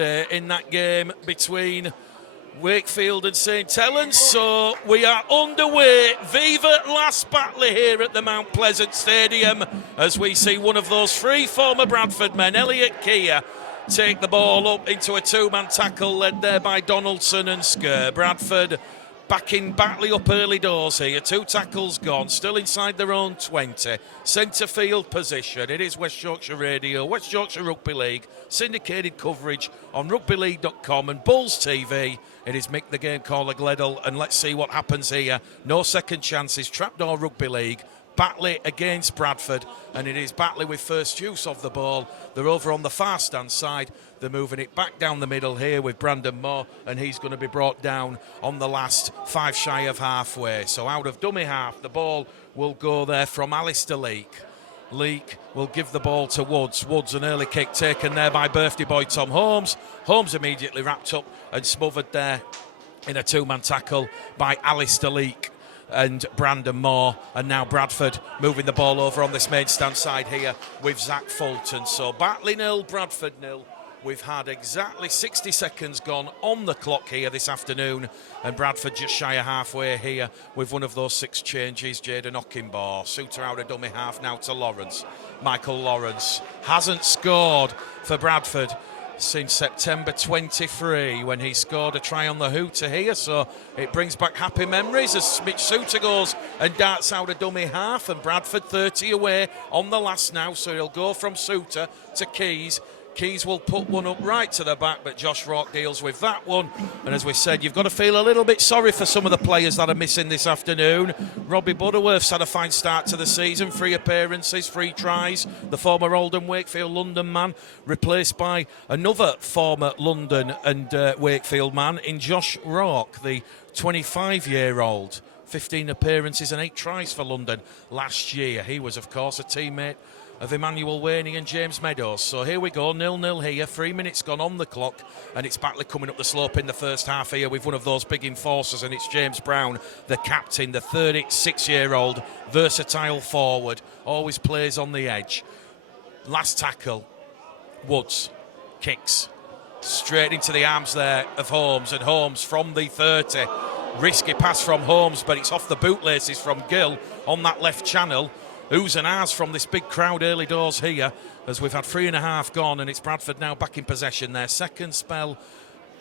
yesterday in that game between Wakefield and St Helens. So we are underway. Viva Las Batley here at the Mount Pleasant Stadium as we see one of those three former Bradford men, Elliot Keir, take the ball up into a two-man tackle led there by Donaldson and Sker. Bradford backing Batley up early doors here. Two tackles gone, still inside their own 20. Centre field position. It is West Yorkshire Radio, West Yorkshire Rugby League, syndicated coverage on rugbyleague.com and Bulls TV. It is Mick the Game Caller Gleddle, and let's see what happens here. No second chances, Trapdoor Rugby League. Batley against Bradford, and it is Batley with first use of the ball. They're over on the far stand side. They're moving it back down the middle here with Brandon Moore, and he's going to be brought down on the last 5 shy of halfway. So out of dummy half, the ball will go there from Alistair Leake. Leake will give the ball to Woods. Woods, an early kick taken there by birthday boy Tom Holmes. Holmes immediately wrapped up and smothered there in a two-man tackle by Alistair Leake and Brandon Moore, and now Bradford moving the ball over on this main stand side here with Zach Fulton. So Batley 0, Bradford 0. We've had exactly 60 seconds gone on the clock here this afternoon, and Bradford just shy of halfway here with one of those 6 changes. Jaden Ockimbaugh, Suter out of dummy half now to Lawrence. Michael Lawrence hasn't scored for Bradford since September 23 when he scored a try on the hooter here, so it brings back happy memories as Mitch Suter goes and darts out a dummy half, and Bradford 30 away on the last now, so he'll go from Suter to Keys. Keys will put one up right to the back, but Josh Rourke deals with that one. And as we said, you've got to feel a little bit sorry for some of the players that are missing this afternoon. Robbie Butterworth's had a fine start to the season, 3 appearances, 3 tries. The former Oldham Wakefield London man replaced by another former London and Wakefield man in Josh Rourke, the 25-year-old. 15 appearances and 8 tries for London last year. He was, of course, a teammate of Emmanuel Waney and James Meadows. So here we go, 0-0 here, 3 minutes gone on the clock, and it's Batley coming up the slope in the first half here with one of those big enforcers, and it's James Brown, the captain, the 36-year-old versatile forward, always plays on the edge. Last tackle, Woods kicks straight into the arms there of Holmes, and Holmes from the 30. Risky pass from Holmes, but it's off the bootlaces from Gill on that left channel. Oohs and ahs from this big crowd early doors here as we've had 3.5 gone, and it's Bradford now back in possession. Their second spell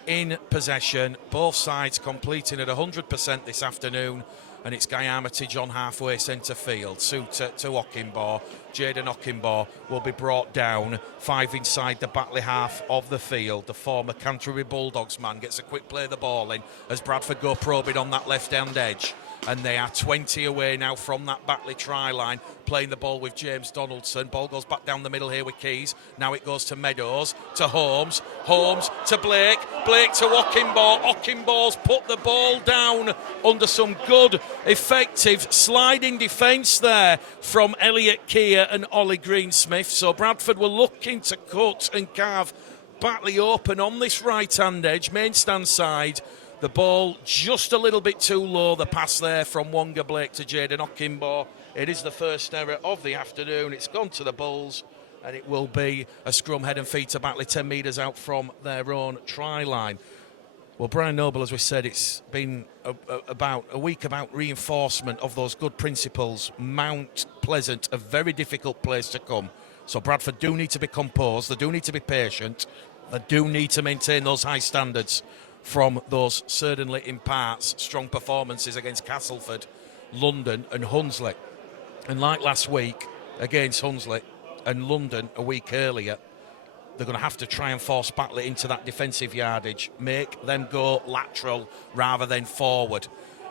in possession, both sides completing at 100% this afternoon, and it's Guy Armitage on halfway centre field. Suter to Ockimbaugh. Jaden Ockimbaugh will be brought down 5 inside the Batley half of the field. The former Canterbury Bulldogs man gets a quick play of the ball in as Bradford go probing on that left-hand edge. And they are 20 away now from that Batley try line, playing the ball with James Donaldson. Ball goes back down the middle here with Keys. Now it goes to Meadows, to Holmes. Holmes to Blake. Blake to Ockimbaugh. Ockimbaugh's put the ball down under some good, effective sliding defence there from Elliot Keir and Ollie Greensmith. So Bradford were looking to cut and carve Batley open on this right-hand edge, main stand side. The ball just a little bit too low, the pass there from Wonga Blake to Jaden Ockimbaugh. It is the first error of the afternoon. It's gone to the Bulls, and it will be a scrum head and feet to Batley 10 metres out from their own try line. Well, Brian Noble, as we said, it's been about a week about reinforcement of those good principles. Mount Pleasant, a very difficult place to come. So Bradford do need to be composed, they do need to be patient, they do need to maintain those high standards from those, certainly in parts, strong performances against Castleford, London and Hunslet. And like last week against Hunslet and London a week earlier, they're going to have to try and force Batley into that defensive yardage, make them go lateral rather than forward.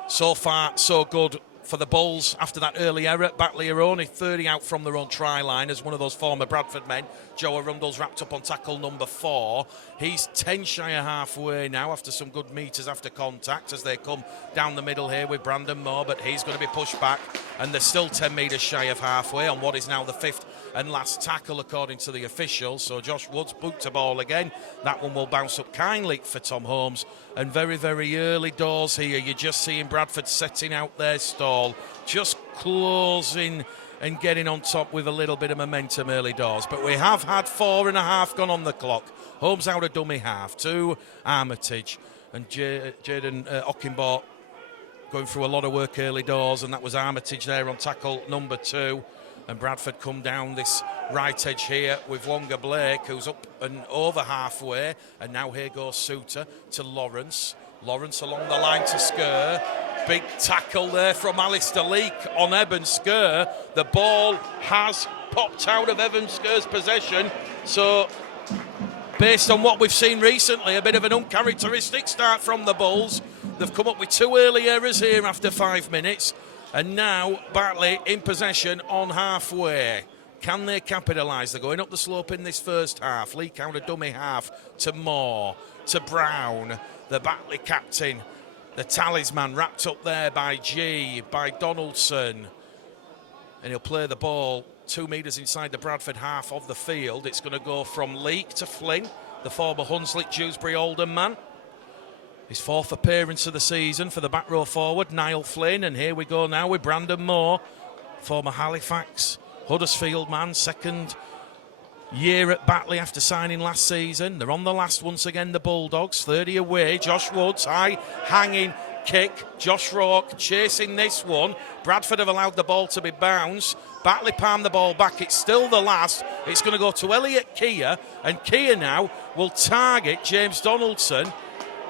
So far, so good for the Bulls after that early error. Batley are only 30 out from their own try line as one of those former Bradford men. Joe Arundel's wrapped up on tackle number 4. He's 10 shy of halfway now after some good metres after contact as they come down the middle here with Brandon Moore, but he's going to be pushed back, and they're still 10 metres shy of halfway on what is now the 5th and last tackle according to the officials. So Josh Woods booked a ball again. That one will bounce up kindly for Tom Holmes, and very, very early doors here. You're just seeing Bradford setting out their stall, just closing and getting on top with a little bit of momentum early doors. But we have had 4.5 gone on the clock Holmes out of dummy half to Armitage. And Jaden Ockenbaugh going through a lot of work early doors, and that was Armitage there on tackle number 2. And Bradford come down this right edge here with Wonga Blake, who's up and over halfway. And now here goes Suter to Lawrence. Lawrence along the line to Skur. Big tackle there from Alistair Leake on Eben Skur. The ball has popped out of Evan Skur's possession. So, based on what we've seen recently, a bit of an uncharacteristic start from the Bulls. They've come up with 2 early errors here after 5 minutes. And now Batley in possession on halfway. Can they capitalise? They're going up the slope in this first half. Leak out a dummy half to Moore, to Brown, the Batley captain. The talisman wrapped up there by G, by Donaldson. And he'll play the ball 2 metres inside the Bradford half of the field. It's going to go from Leake to Flynn, the former Hunslet Dewsbury Oldham man. His 4th appearance of the season for the back row forward, Niall Flynn. And here we go now with Brandon Moore, former Halifax Huddersfield man, 2nd year at Batley after signing last season. They're on the last once again, the Bulldogs. 30 away, Josh Woods, high hanging kick. Josh Rourke chasing this one. Bradford have allowed the ball to be bounced. Batley palm the ball back. It's still the last. It's going to go to Elliot Keir. And Keir now will target James Donaldson.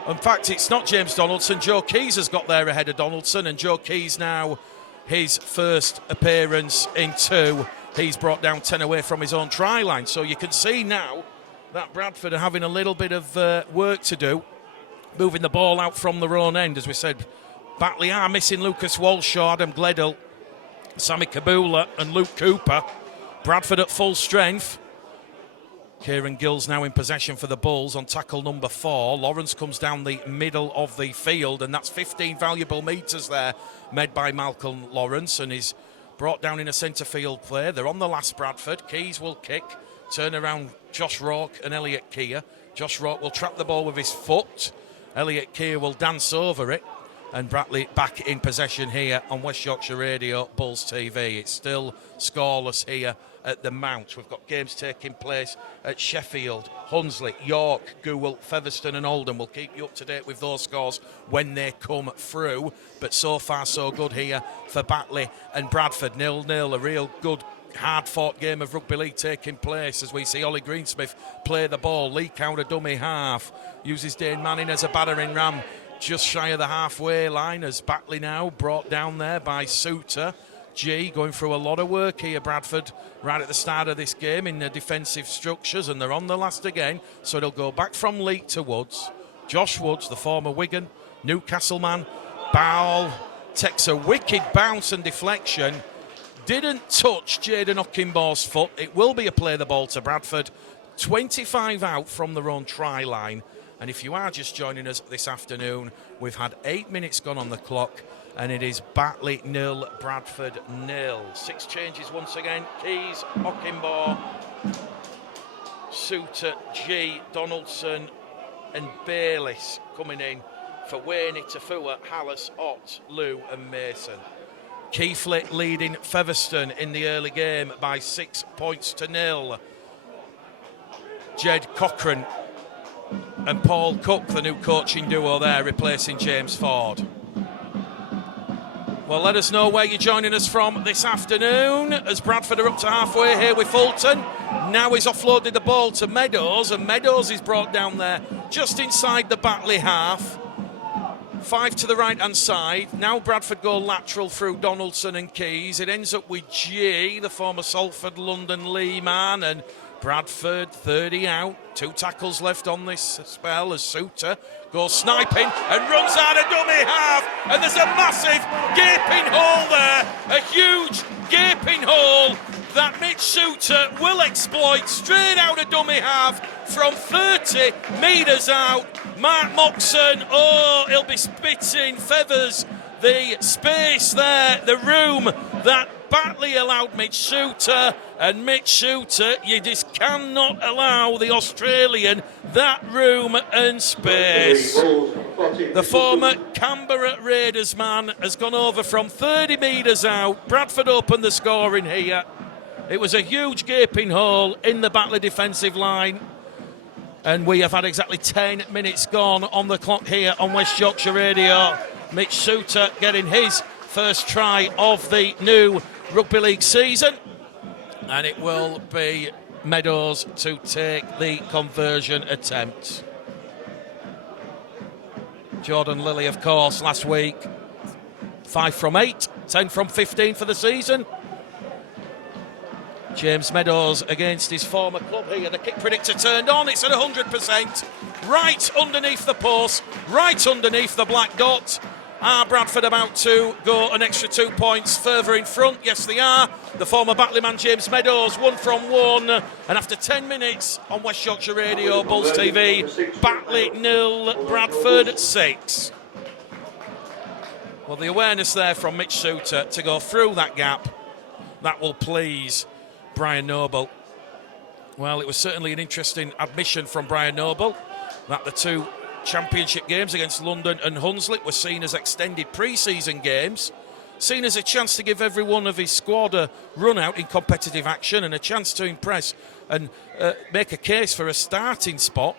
In fact, it's not James Donaldson. Joe Keys has got there ahead of Donaldson, and Joe Keys now his first appearance in 2. He's brought down 10 away from his own try line. So you can see now that Bradford are having a little bit of work to do, moving the ball out from their own end. As we said, Batley are missing Lucas Walshaw, Adam Gledhill, Sammy Kabula and Luke Cooper. Bradford at full strength. Kieran Gill's now in possession for the Bulls on tackle number 4. Lawrence comes down the middle of the field, and that's 15 valuable metres there made by Malcolm Lawrence, and is brought down in a centre field play. They're on the last Bradford. Keys will kick, turn around Josh Rourke and Elliot Keir. Josh Rourke will trap the ball with his foot. Elliot Keir will dance over it. And Batley back in possession here on West Yorkshire Radio, Bulls TV. It's still scoreless here at the Mount. We've got games taking place at Sheffield, Hunslet, York, Goole, Featherstone and Oldham. We'll keep you up to date with those scores when they come through. But so far so good here for Batley and Bradford. 0-0, a real good hard-fought game of rugby league taking place as we see Ollie Greensmith play the ball, leak out a dummy half, uses Dane Manning as a battering ram just shy of the halfway line, as Batley now brought down there by Suter. G going through a lot of work here, Bradford, right at the start of this game in the defensive structures, and they're on the last again, so it'll go back from Leake to Woods. Josh Woods, the former Wigan Newcastle man, Bowell takes a wicked bounce and deflection, didn't touch Jaden Ockenbaugh's foot. It will be a play the ball to Bradford, 25 out from their own try line. And if you are just joining us this afternoon, we've had 8 minutes gone on the clock, and it is Batley 0, Bradford 0. 6 changes once again. Keys, Ockenbaugh, Suter, G, Donaldson and Bayliss coming in for Wayne, Tafua, Hallis, Ott, Lou and Mason. Keighley leading Featherstone in the early game by 6 points to 0. Jed Cochran and Paul Cook, the new coaching duo there, replacing James Ford. Well, let us know where you're joining us from this afternoon, as Bradford are up to halfway here with Fulton. Now he's offloaded the ball to Meadows, and Meadows is brought down there just inside the Batley half. 5 to the right-hand side. Now Bradford go lateral through Donaldson and Keys. It ends up with G, the former Salford London Lee man, and Bradford 30 out. 2 tackles left on this spell as Suter goes sniping and runs out a dummy half, and there's a massive gaping hole there, a huge gaping hole that Mitch Suter will exploit straight out a dummy half from 30 metres out. Mark Moxon, he'll be spitting feathers. The space there, the room that Batley allowed Mitch Suter, and Mitch Suter, you just cannot allow the Australian that room and space. The former Canberra Raiders man has gone over from 30 metres out. Bradford opened the scoring here. It was a huge gaping hole in the Batley defensive line. And we have had exactly 10 minutes gone on the clock here on West Yorkshire Radio. Mitch Souter getting his first try of the new Rugby League season. And it will be Meadows to take the conversion attempt. Jordan Lilly, of course, last week. 5 from 8, 10 from 15 for the season. James Meadows against his former club here. The kick predictor turned on. It's at 100%. Right underneath the post. Right underneath the black dot. Are Bradford about to go an extra 2 points further in front? Yes, they are. The former Batley man James Meadows, 1 from 1. And after 10 minutes on West Yorkshire Radio, Bulls TV, Batley 0, Bradford 6. Well, the awareness there from Mitch Souter to go through that gap, that will please Brian Noble. Well, it was certainly an interesting admission from Brian Noble that the 2 championship games against London and Hunslet were seen as extended pre-season games, seen as a chance to give every one of his squad a run out in competitive action and a chance to impress and make a case for a starting spot.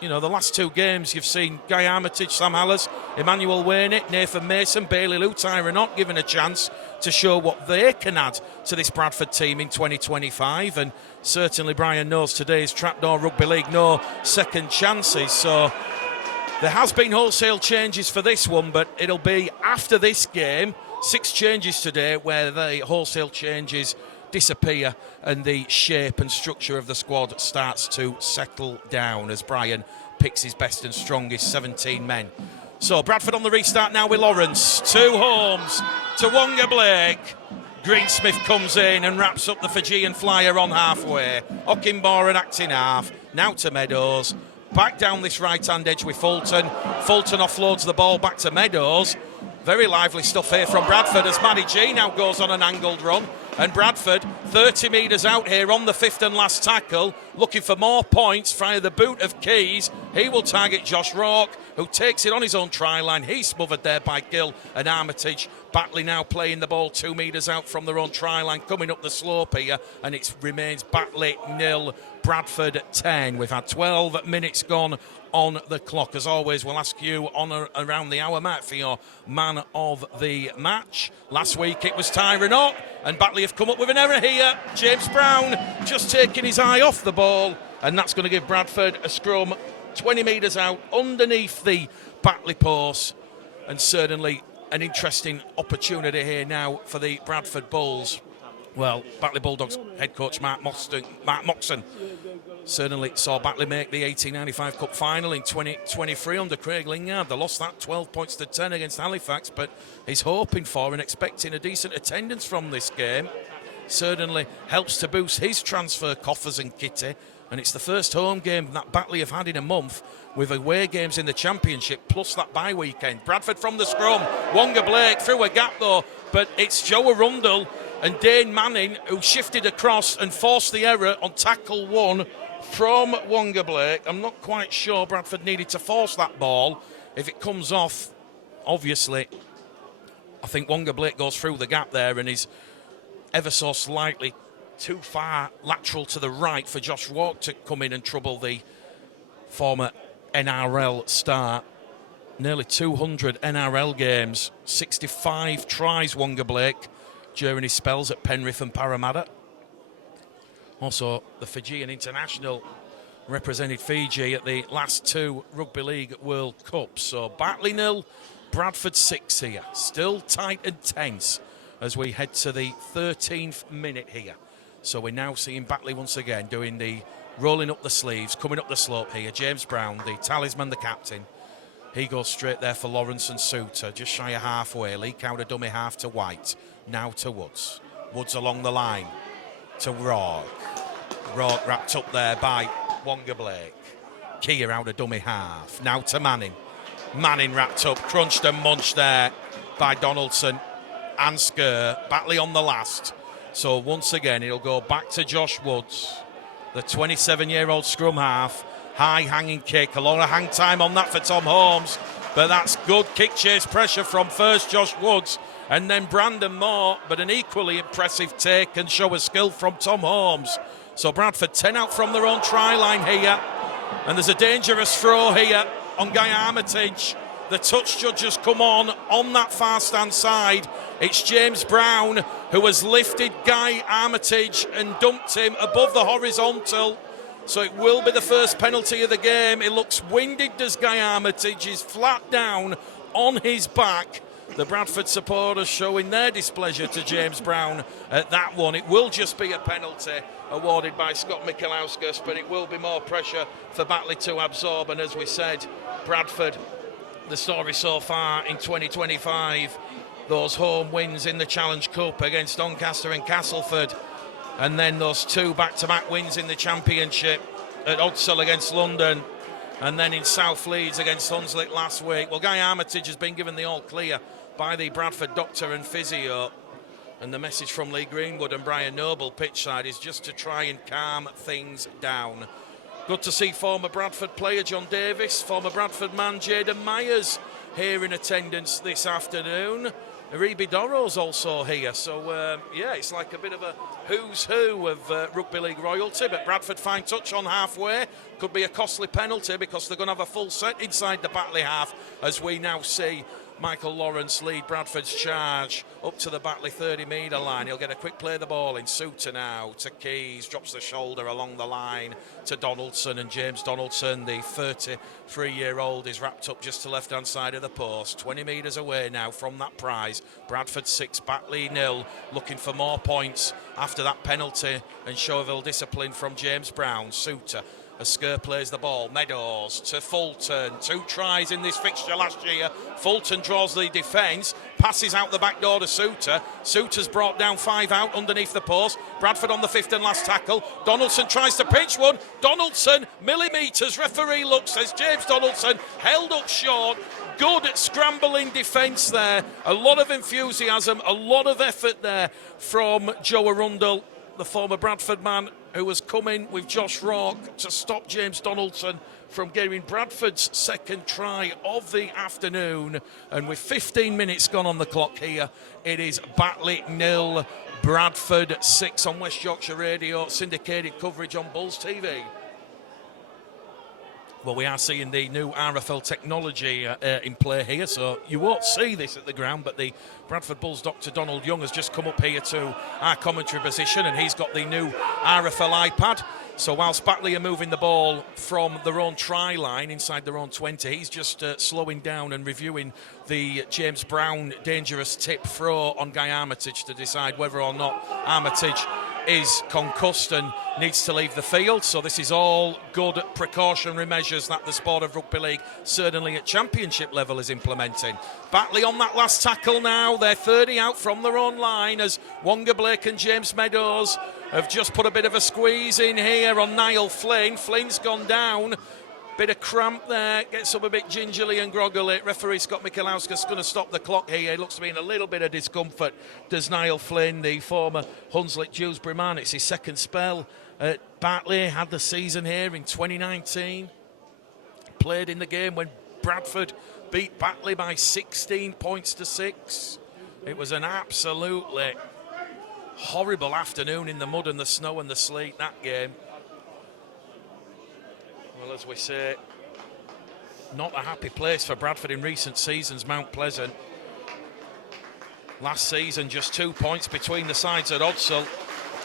You know, the last 2 games you've seen Guy Armitage, Sam Hallers, Emmanuel Wainett, Nathan Mason, Bailey Lou, Tyron Ott given a chance to show what they can add to this Bradford team in 2025. And certainly Brian knows today's Trapdoor Rugby League, no second chances. So there has been wholesale changes for this one, but it'll be after this game, 6 changes today, where the wholesale changes disappear and the shape and structure of the squad starts to settle down as Brian picks his best and strongest 17 men. So Bradford on the restart now with Lawrence to Holmes to Wonga Blake. Greensmith comes in and wraps up the Fijian flyer on halfway. Okinbora acting half. Now to Meadows. Back down this right-hand edge with Fulton. Fulton offloads the ball back to Meadows. Very lively stuff here from Bradford as Matty G now goes on an angled run. And Bradford, 30 metres out here on the 5th and last tackle, looking for more points via the boot of Keys. He will target Josh Rourke, who takes it on his own try line. He's smothered there by Gill and Armitage. Batley now playing the ball 2 metres out from their own try line, coming up the slope here, and it remains Batley 0, Bradford 10. We've had 12 minutes gone on the clock. As always, we'll ask you on around the hour mark for your man of the match. Last week it was Tyron Ott, and Batley have come up with an error here. James Brown just taking his eye off the ball, and that's going to give Bradford a scrum 20 metres out underneath the Batley post, and certainly an interesting opportunity here now for the Bradford Bulls. Well, Batley Bulldogs head coach Mark Moxon certainly saw Batley make the 1895 Cup final in 2023 under Craig Lingard. They lost that 12 points to 10 against Halifax, but he's hoping for and expecting a decent attendance from this game. Certainly helps to boost his transfer coffers and kitty, and it's the first home game that Batley have had in a month, with away games in the Championship plus that bye weekend. Bradford from the scrum, Wonga Blake through a gap though, but it's Joe Arundel and Dane Manning who shifted across and forced the error on tackle 1 from Wonga Blake. I'm not quite sure Bradford needed to force that ball. If it comes off, obviously, I think Wonga Blake goes through the gap there and is ever so slightly too far lateral to the right for Josh Rourke to come in and trouble the former NRL star. Nearly 200 NRL games, 65 tries Wonga Blake during his spells at Penrith and Parramatta. Also, the Fijian international represented Fiji at the last 2 Rugby League World Cups. So Batley 0, Bradford 6 here. Still tight and tense as we head to the 13th minute here. So we're now seeing Batley once again doing the rolling up the sleeves, coming up the slope here. James Brown, the talisman, the captain. He goes straight there for Lawrence and Souter, just shy of halfway. Leak out a dummy half to White. Now to Woods. Woods along the line to Rourke. Rourke wrapped up there by Wonga Blake. Keir out a dummy half. Now to Manning. Manning wrapped up, crunched and munched there by Donaldson and Skur. Batley on the last. So once again, it'll go back to Josh Woods, the 27-year-old scrum half. High hanging kick, a lot of hang time on that for Tom Holmes, but that's good kick chase pressure from first Josh Woods and then Brandon Moore, but an equally impressive take and show of skill from Tom Holmes. So Bradford 10 out from their own try line here. And there's a dangerous throw here on Guy Armitage. The touch judge has come on that far stand side. It's James Brown who has lifted Guy Armitage and dumped him above the horizontal. So it will be the first penalty of the game. It looks winded as Guy Armitage is flat down on his back. The Bradford supporters showing their displeasure to James Brown at that one. It will just be a penalty awarded by Scott Michelauskas, but it will be more pressure for Batley to absorb. And as we said, Bradford, the story so far in 2025, those home wins in the Challenge Cup against Doncaster and Castleford, and then those 2 back-to-back wins in the Championship at Odsal against London, and then in South Leeds against Hunslet last week. Well, Guy Armitage has been given the all-clear by the Bradford doctor and physio, and the message from Lee Greenwood and Brian Noble pitchside is just to try and calm things down. Good to see former Bradford player John Davis, former Bradford man Jayden Myers here in attendance this afternoon. Aribi Doro's also here, so it's like a bit of a who's who of rugby league royalty. But Bradford fine touch on halfway, could be a costly penalty because they're going to have a full set inside the Batley half, as we now see Michael Lawrence lead Bradford's charge up to the Batley 30-metre line. He'll get a quick play of the ball in. Suter now to Keys, drops the shoulder along the line to Donaldson, and James Donaldson, the 33-year-old, is wrapped up just to left-hand side of the post. 20 metres away now from that prize. Bradford 6, Batley 0, looking for more points after that penalty and show of ill-discipline from James Brown. Suter, as Sker plays the ball, Meadows to Fulton, 2 tries in this fixture last year. Fulton draws the defence, passes out the back door to Suter. Suter's brought down 5 out underneath the post. Bradford on the 5th and last tackle. Donaldson tries to pinch one. Donaldson, millimetres, referee looks, says James Donaldson, held up short. Good scrambling defence there. A lot of enthusiasm, a lot of effort there from Joe Arundel, the former Bradford man, who has come in with Josh Rourke to stop James Donaldson from getting Bradford's second try of the afternoon. And with 15 minutes gone on the clock here, it is Batley 0, Bradford 6 on West Yorkshire Radio, syndicated coverage on Bulls TV. Well, we are seeing the new RFL technology in play here, so you won't see this at the ground, but the Bradford Bulls Dr. Donald Young has just come up here to our commentary position, and he's got the new RFL iPad. So whilst Batley are moving the ball from their own try line inside their own 20, he's just slowing down and reviewing the James Brown dangerous tip throw on Guy Armitage to decide whether or not Armitage is concussed and needs to leave the field. So this is all good precautionary measures that the sport of rugby league, certainly at championship level, is implementing. Batley on that last tackle now. They're 30 out from their own line as Wonga Blake and James Meadows have just put a bit of a squeeze in here on Niall Flynn. Flynn's gone down. Bit of cramp there, gets up a bit gingerly and groggily. Referee Scott Michelauskas going to stop the clock here. He looks to be in a little bit of discomfort. Does Niall Flynn, the former Hunslet Dewsbury man. It's his second spell at Batley. Had the season here in 2019. Played in the game when Bradford beat Batley by 16 points to 6. It was an absolutely horrible afternoon in the mud and the snow and the sleet, that game. Well, as we say, not a happy place for Bradford in recent seasons, Mount Pleasant. Last season, just 2 points between the sides at Odsal.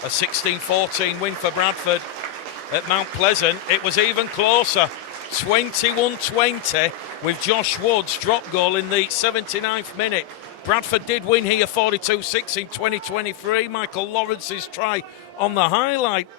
A 16-14 win for Bradford at Mount Pleasant. It was even closer, 21-20, with Josh Wood's drop goal in the 79th minute. Bradford did win here 42-6 in 2023. Michael Lawrence's try on the highlight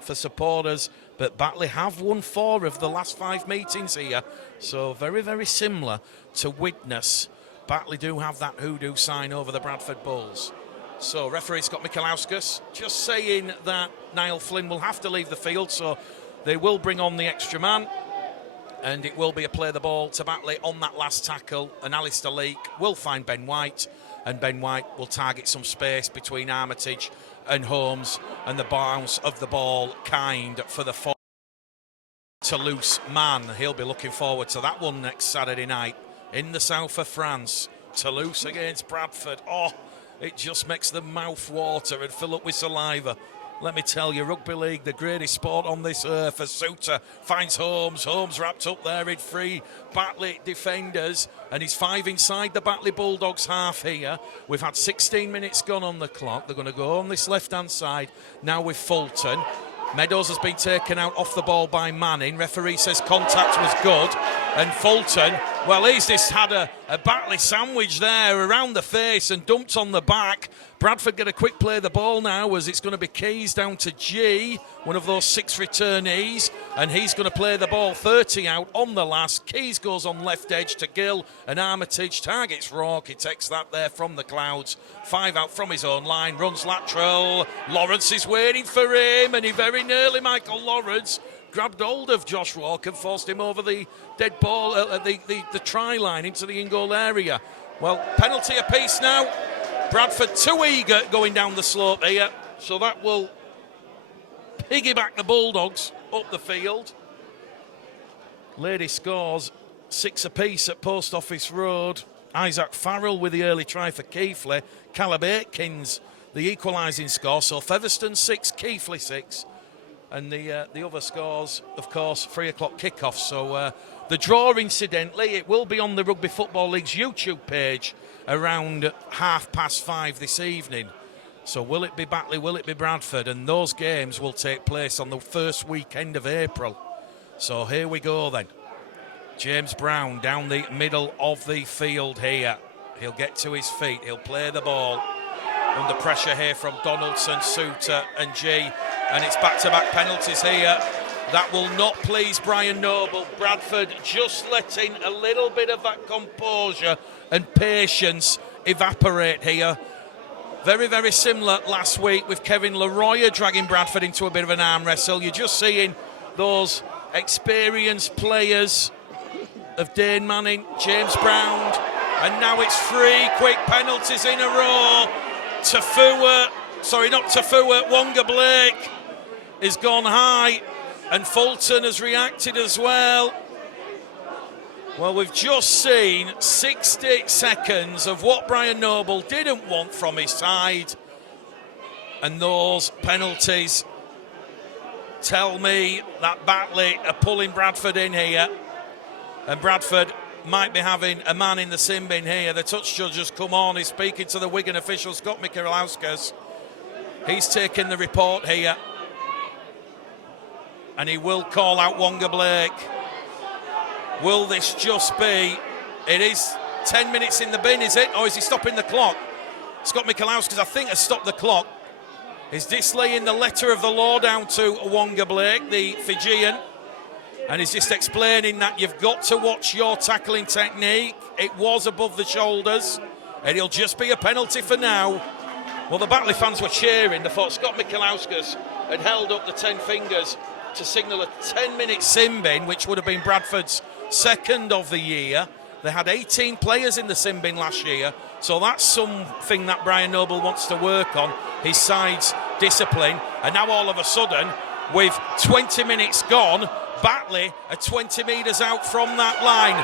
for supporters. But Batley have won 4 of the last 5 meetings here. So very, very similar to Widnes. Batley do have that hoodoo sign over the Bradford Bulls. So referee Scott Michelauskas just saying that Niall Flynn will have to leave the field. So they will bring on the extra man. And it will be a play the ball to Batley on that last tackle. And Alistair Leake will find Ben White. And Ben White will target some space between Armitage and Holmes, and the bounce of the ball kind for the Toulouse man. He'll be looking forward to that one next Saturday night in the south of France. Toulouse against Bradford. Oh, it just makes the mouth water and fill up with saliva. Let me tell you, rugby league, the greatest sport on this earth. As Suter finds Holmes. Holmes wrapped up there in free Batley defenders. And he's 5 inside the Batley Bulldogs half here. We've had 16 minutes gone on the clock. They're going to go on this left-hand side now with Fulton. Meadows has been taken out off the ball by Manning. Referee says contact was good. And Fulton, well, he's just had a Batley sandwich there around the face and dumped on the back. Bradford get a quick play of the ball now as it's going to be Keys down to G, one of those 6 returnees, and he's going to play the ball 30 out on the last. Keys goes on left edge to Gill and Armitage targets Rourke. He takes that there from the clouds. 5 out from his own line, runs lateral. Lawrence is waiting for him, and he very nearly, Michael Lawrence, grabbed hold of Josh Rourke and forced him over the dead ball, the try line into the in-goal area. Well, penalty apiece now. Bradford too eager going down the slope here, so that will piggyback the Bulldogs up the field. Lady scores 6 apiece at Post Office Road. Isaac Farrell with the early try for Keighley. Caleb Aitkins the equalising score, so Featherstone 6, Keighley 6. And the other scores, of course, 3 o'clock kickoff. So the draw, incidentally, it will be on the Rugby Football League's YouTube page around 5:30 this evening. So will it be Batley, will it be Bradford? And those games will take place on the first weekend of April. So here we go then. James Brown down the middle of the field here. He'll get to his feet, he'll play the ball. Under pressure here from Donaldson, Suter and G. And it's back-to-back penalties here. That will not please Brian Noble. Bradford just letting a little bit of that composure and patience evaporate here. Very, very similar last week with Kevin Leroy dragging Bradford into a bit of an arm wrestle. You're just seeing those experienced players of Dane Manning, James Brown, and now it's 3 quick penalties in a row. Wonga Blake is gone high, and Fulton has reacted as well. Well, we've just seen 60 seconds of what Brian Noble didn't want from his side, and those penalties tell me that Batley are pulling Bradford in here, and Bradford might be having a man in the sin bin here. The touch judge has come on. He's speaking to the Wigan official, Scott Michalauskas. He's taking the report here, and he will call out Wonga Blake. Will this just be... It is 10 minutes in the bin, is it? Or is he stopping the clock? Scott Michalauskas, I think, has stopped the clock. He's displaying the letter of the law down to Wonga Blake, the Fijian. And he's just explaining that you've got to watch your tackling technique. It was above the shoulders, and it'll just be a penalty for now. Well, the Batley fans were cheering. They thought Scott Michalauskas had held up the 10 fingers to signal a 10-minute sin bin, which would have been Bradford's second of the year. They had 18 players in the sin bin last year, so that's something that Brian Noble wants to work on, his side's discipline. And now all of a sudden, with 20 minutes gone, Batley are 20 metres out from that line.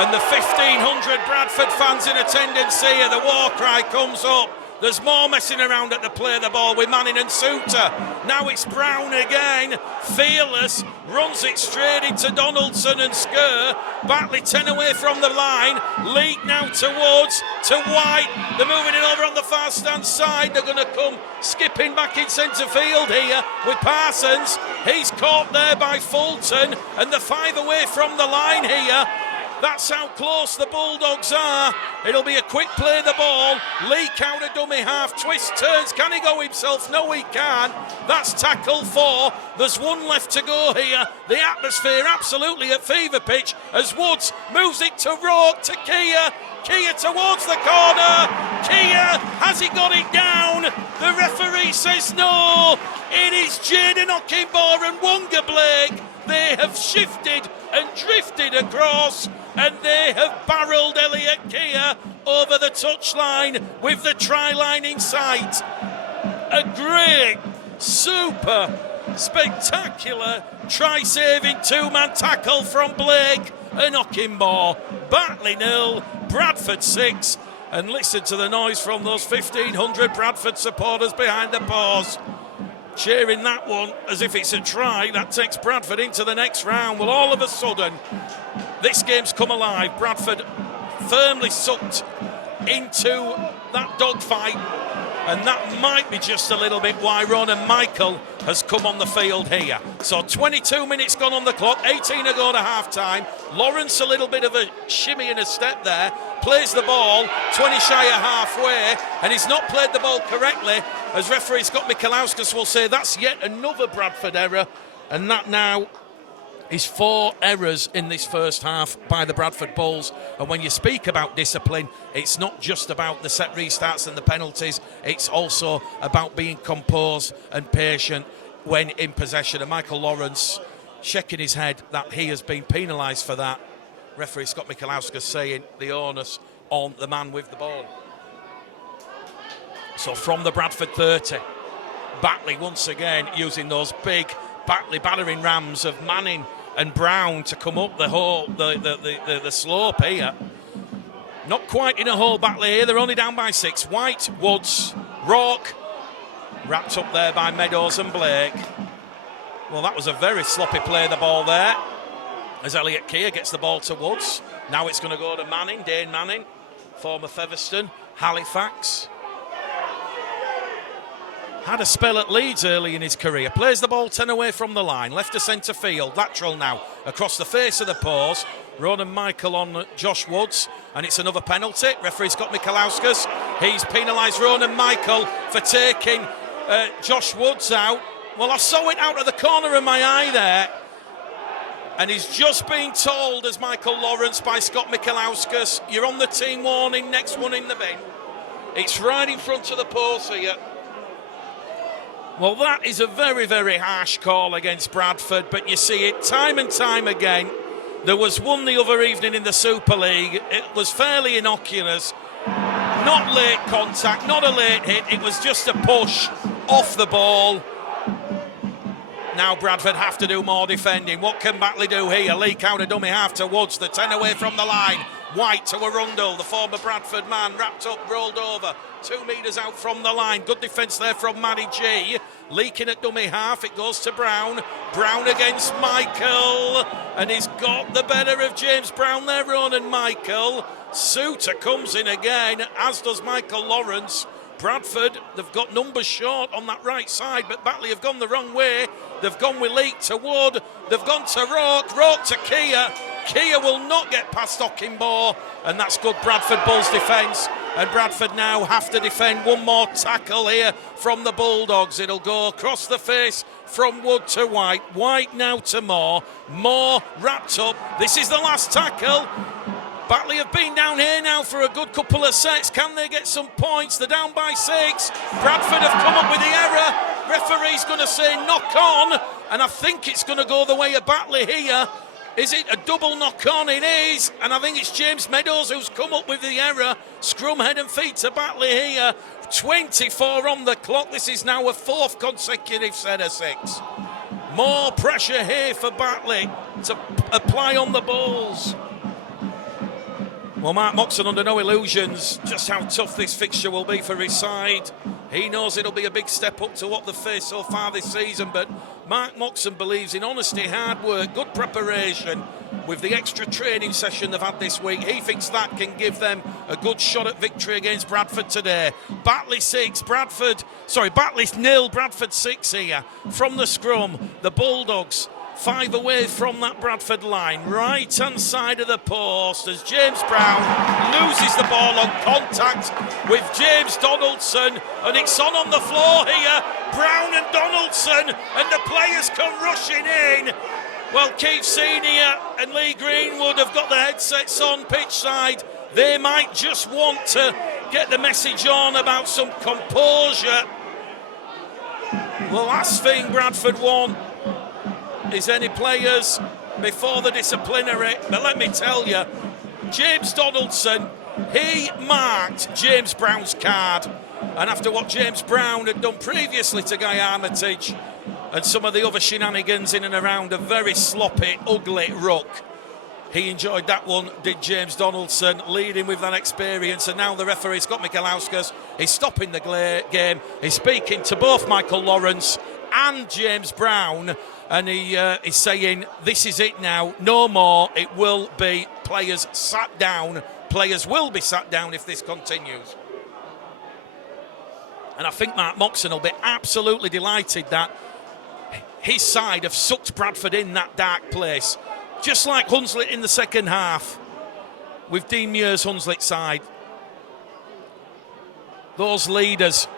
And the 1,500 Bradford fans in attendance here, the war cry comes up. There's more messing around at the play of the ball with Manning and Suter. Now it's Brown again. Fearless runs it straight into Donaldson and Skur. Batley 10 away from the line. Leak now towards to White. They're moving it over on the far stand side. They're going to come skipping back in centre field here with Parsons. He's caught there by Fulton, and the 5 away from the line here. That's how close the Bulldogs are. It'll be a quick play of the ball. Leak out a dummy half. Twist turns. Can he go himself? No, he can't. That's tackle 4. There's 1 left to go here. The atmosphere absolutely at fever pitch as Woods moves it to Rourke, to Kia. Kia towards the corner. Kia, has he got it down? The referee says no. It is Jaden Okinbaugh and Wonga Blake. They have shifted and drifted across, and they have barreled Elliot Kia over the touchline with the try line in sight. A great, super, spectacular try-saving 2-man tackle from Blake and Okinbaugh. Batley 0, Bradford 6, and listen to the noise from those 1,500 Bradford supporters behind the pause. cheering that one as if it's a try. That takes Bradford into the next round. Well, all of a sudden, this game's come alive. Bradford firmly sucked into that dogfight, and that might be just a little bit why Ronan Michael has come on the field here. So 22 minutes gone on the clock, 18 to go to half-time. Lawrence, a little bit of a shimmy and a step there, plays the ball 20 shy of halfway, and he's not played the ball correctly, as referee Scott Michalauskas will say that's yet another Bradford error, and that now is 4 errors in this first half by the Bradford Bulls. And when you speak about discipline, it's not just about the set restarts and the penalties, it's also about being composed and patient when in possession. And Michael Lawrence shaking his head that he has been penalised for that. Referee Scott Michalauskas saying the onus on the man with the ball. So from the Bradford 30, Batley once again using those big Batley battering rams of Manning and Brown to come up the slope here. Not quite in a hole, Batley here. They're only down by 6. White, Woods, Rourke, wrapped up there by Meadows and Blake. Well, that was a very sloppy play of the ball there, as Elliot Keir gets the ball to Woods. Now it's going to go to Manning, Dane Manning, former Featherstone, Halifax. Had a spell at Leeds early in his career. Plays the ball 10 away from the line. Left to centre field. Lateral now. Across the face of the post. Ronan Michael on Josh Woods. And it's another penalty. Referee Scott Michalauskas. He's penalised Ronan Michael for taking Josh Woods out. Well, I saw it out of the corner of my eye there. And he's just been told, as Michael Lawrence, by Scott Michalauskas, you're on the team warning, next one in the bin. It's right in front of the post here. Well, that is a very, very harsh call against Bradford, but you see it time and time again. There was one the other evening in the Super League. It was fairly innocuous. Not late contact, not a late hit. It was just a push off the ball. Now Bradford have to do more defending. What can Batley do here? Leak out a dummy half to Woods. The 10 away from the line. White to Arundel, the former Bradford man, wrapped up, rolled over. 2 metres out from the line. Good defence there from Matty G. Leaking at dummy half. It goes to Brown. Brown against Michael. And he's got the better of James Brown there, Ronan Michael. Suter comes in again, as does Michael Lawrence. Bradford, they've got numbers short on that right side, but Batley have gone the wrong way. They've gone with Leak to Wood. They've gone to Rourke. Rourke to Keir. Keir will not get past Ockenbaugh, and that's good Bradford Bulls defence. And Bradford now have to defend. One more tackle here from the Bulldogs. It'll go across the face from Wood to White. White now to Moore. Moore wrapped up. This is the last tackle. Batley have been down here now for a good couple of sets. Can they get some points? They're down by 6. Bradford have come up with the error. Referee's going to say knock on, and I think it's going to go the way of Batley here. Is it a double knock on? It is, and I think it's James Meadows who's come up with the error. Scrum head and feet to Batley here. 24 on the clock. This is now a 4th consecutive set of 6. More pressure here for Batley to apply on the Bulls. Well, Mark Moxon under no illusions just how tough this fixture will be for his side. He knows it'll be a big step up to what they've faced so far this season, but Mark Moxon believes in honesty, hard work, good preparation. With the extra training session they've had this week, he thinks that can give them a good shot at victory against Bradford today. Batley 0, Bradford 6 here. From the scrum, the Bulldogs 5 away from that Bradford line, right hand side of the post, as James Brown loses the ball on contact with James Donaldson, and it's on the floor here. Brown and Donaldson, and the players come rushing in. Well, Keith Senior and Lee Greenwood have got the headsets on pitch side. They might just want to get the message on about some composure. The last thing Bradford want is any players before the disciplinary. But let me tell you, James Donaldson, he marked James Brown's card. And after what James Brown had done previously to Guy Armitage and some of the other shenanigans in and around a very sloppy, ugly ruck, he enjoyed that one, did James Donaldson, leading with that experience. And now the referee, Scott Michalauskas, is stopping the game. He's speaking to both Michael Lawrence and James Brown, and he is saying this is it now, no more. It will be players sat down. Players will be sat down if this continues. And I think Mark Moxon will be absolutely delighted that his side have sucked Bradford in that dark place. Just like Hunslet in the second half with Dean Muir's Hunslet side. Those leaders,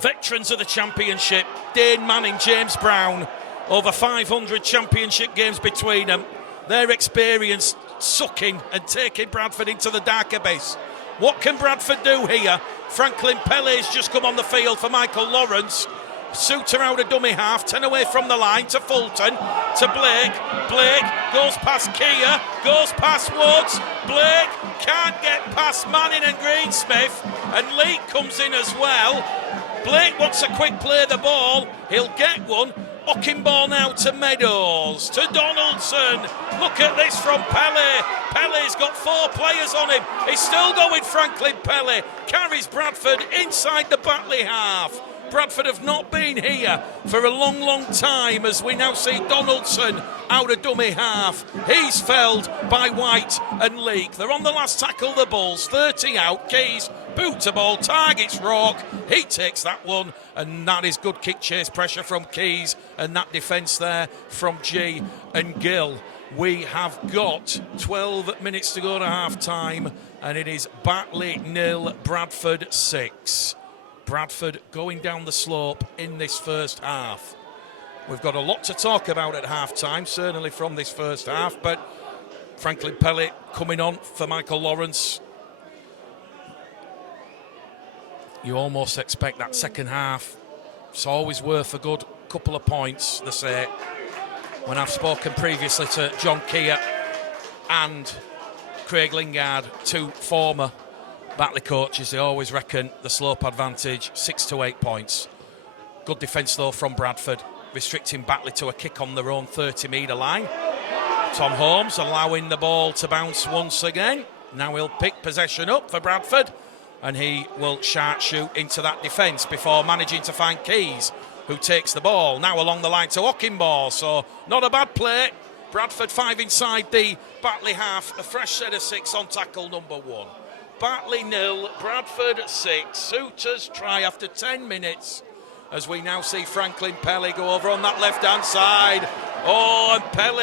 veterans of the championship, Dane Manning, James Brown, over 500 championship games between them. Their experience sucking and taking Bradford into the dark abyss. What can Bradford do here? Franklin Pelle's just come on the field for Michael Lawrence. Suter out a dummy half, 10 away from the line to Fulton, to Blake. Blake goes past Kia, goes past Woods. Blake can't get past Manning and Greensmith, and Leake comes in as well. Blake wants a quick play the ball, he'll get one. Hocking ball now to Meadows, to Donaldson. Look at this from Pelle. Pelle's got 4 players on him. He's still going, Franklin Pelle. Carries Bradford inside the Batley half. Bradford have not been here for a long, long time as we now see Donaldson out of dummy half. He's felled by White and Leake. They're on the last tackle, the Bulls. 30 out. Keys, boot to ball, targets Rourke. He takes that one, and that is good kick chase pressure from Keys, and that defence there from G and Gill. We have got 12 minutes to go to half time, and it is Batley 0, Bradford 6. Bradford going down the slope in this first half. We've got a lot to talk about at half-time, certainly from this first half, but Franklin Pelle coming on for Michael Lawrence. You almost expect that second half. It's always worth a good couple of points, they say. When I've spoken previously to John Keir and Craig Lingard, 2 former Batley coaches, they always reckon the slope advantage, 6 to 8 points. Good defence though from Bradford, restricting Batley to a kick on their own 30-metre line. Tom Holmes allowing the ball to bounce once again. Now he'll pick possession up for Bradford, and he will sharp shoot into that defence before managing to find Keys, who takes the ball now along the line to Hockenball. So not a bad play. Bradford 5 inside the Batley half, a fresh set of 6 on tackle number 1. Batley 0, Bradford 6. Suter's try after 10 minutes as we now see Franklin Pelle go over on that left-hand side. Oh, and Pelle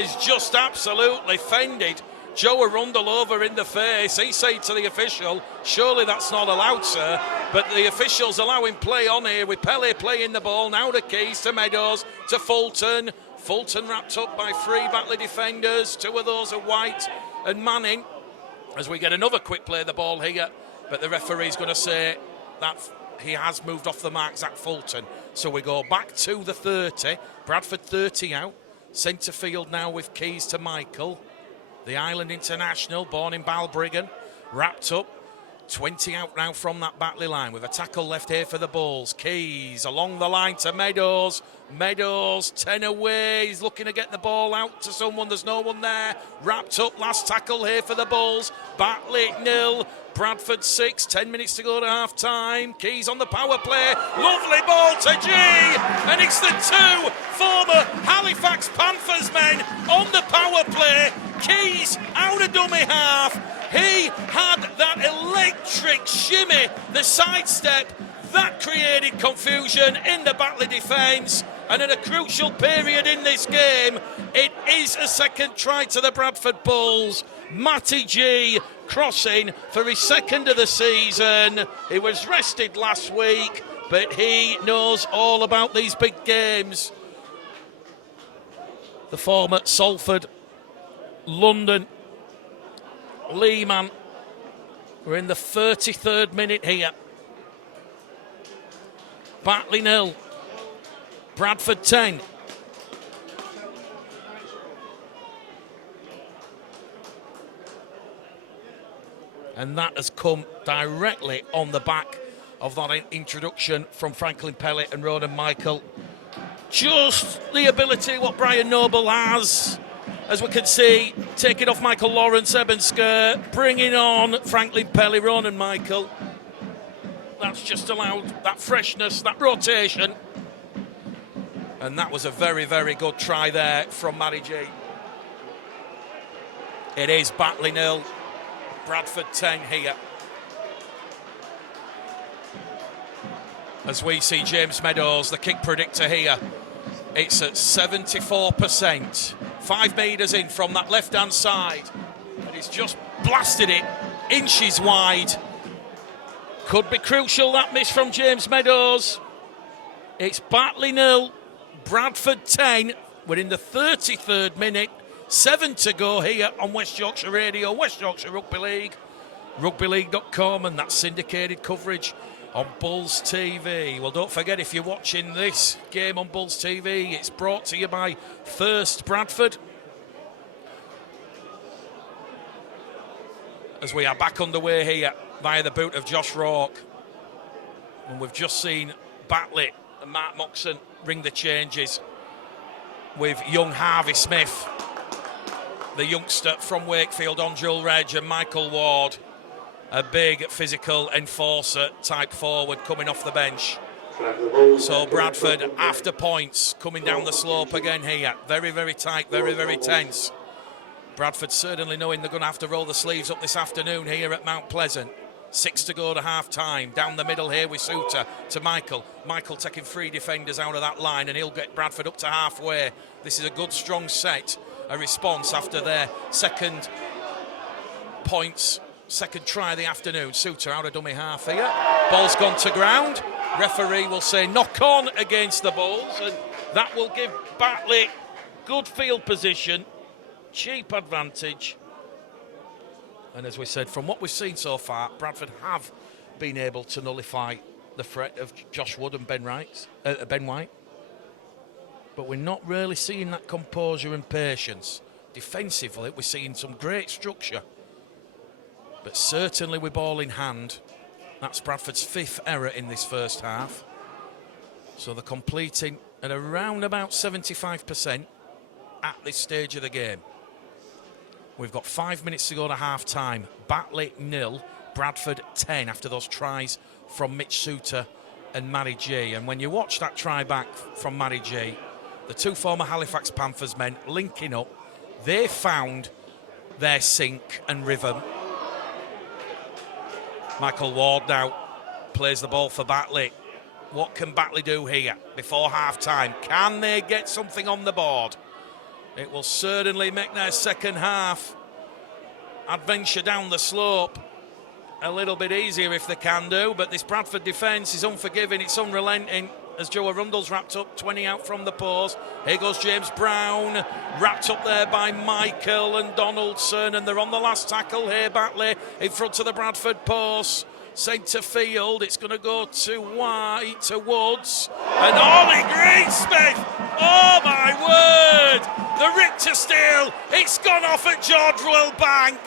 is just absolutely fended Joe Arundel over in the face. He said to the official, surely that's not allowed, sir. But the officials allowing play on here with Pelle playing the ball. Now the Keys to Meadows, to Fulton. Fulton wrapped up by 3 Batley defenders. 2 of those are White and Manning. As we get another quick play of the ball here, but the referee's going to say that he has moved off the mark, Zach Fulton. So we go back to the 30. Bradford 30 out. Centre field now with Keys to Michael. The Island international, born in Balbriggan, wrapped up. 20 out now from that Batley line with a tackle left here for the Bulls. Keys along the line to Meadows. Meadows 10 away. He's looking to get the ball out to someone. There's no one there. Wrapped up. Last tackle here for the Bulls. Batley 0. Bradford 6. 10 minutes to go to half time. Keys on the power play. Lovely ball to G. And it's the 2 former Halifax Panthers men on the power play. Keys out of dummy half. He had that electric shimmy, the sidestep, that created confusion in the Batley defence. And in a crucial period in this game, it is a second try to the Bradford Bulls. Matty G crossing for his second of the season. He was rested last week, but he knows all about these big games. The former Salford, London Lehman. We're in the 33rd minute here. Batley 0, Bradford 10. And that has come directly on the back of that introduction from Franklin Pelle and Ronan Michael. Just the ability what Brian Noble has, as we can see, taking off Michael Lawrence, Eben Sker, bringing on Franklin Pelle, Ronan Michael. That's just allowed that freshness, that rotation. And that was a very, very good try there from Matty G. It is Batley 0, Bradford 10 here. As we see James Meadows, the kick predictor here. It's at 74%. 5 metres in from that left-hand side. And he's just blasted it inches wide. Could be crucial, that miss from James Meadows. It's Batley 0, Bradford 10. We're in the 33rd minute. 7 to go here on West Yorkshire Radio, West Yorkshire Rugby League, rugbyleague.com, and that's syndicated coverage on Bulls TV. Well, don't forget, if you're watching this game on Bulls TV, it's brought to you by First Bradford. As we are back underway here via the boot of Josh Rourke. And we've just seen Batley and Mark Moxon ring the changes with young Harvey Smith, the youngster from Wakefield, on Joel Reg, and Michael Ward, a big physical enforcer type forward coming off the bench. So Bradford after points coming down the slope again here. Very, very tight, very, very tense. Bradford certainly knowing they're going to have to roll the sleeves up this afternoon here at Mount Pleasant. 6 to go to half time. Down the middle here with Suter to Michael. Michael taking 3 defenders out of that line, and he'll get Bradford up to halfway. This is a good strong set. A response after their second points, second try of the afternoon. Suter out of dummy half here. Ball's gone to ground. Referee will say knock on against the Bulls, and that will give Batley good field position, cheap advantage. And as we said, from what we've seen so far, Bradford have been able to nullify the threat of Josh Wood and Ben White. But we're not really seeing that composure and patience. Defensively, we're seeing some great structure. But certainly with ball in hand, that's Bradford's 5th error in this first half. So they're completing at around about 75% at this stage of the game. We've got 5 minutes to go to half-time. Batley 0, Bradford 10 after those tries from Mitch Suter and Matty G. And when you watch that try back from Matty G, the 2 former Halifax Panthers men linking up, they found their sync and rhythm. Michael Ward now plays the ball for Batley. What can Batley do here before half-time? Can they get something on the board? It will certainly make their second half adventure down the slope a little bit easier if they can do, but this Bradford defence is unforgiving, it's unrelenting. As Joe Arundel's wrapped up, 20 out from the post. Here goes James Brown, wrapped up there by Michael and Donaldson, and they're on the last tackle here, Batley, in front of the Bradford post. Centre field, it's going to go to White, to Woods, and Ollie Greensmith. Oh my word! The Richter steel, it's gone off at George Bank.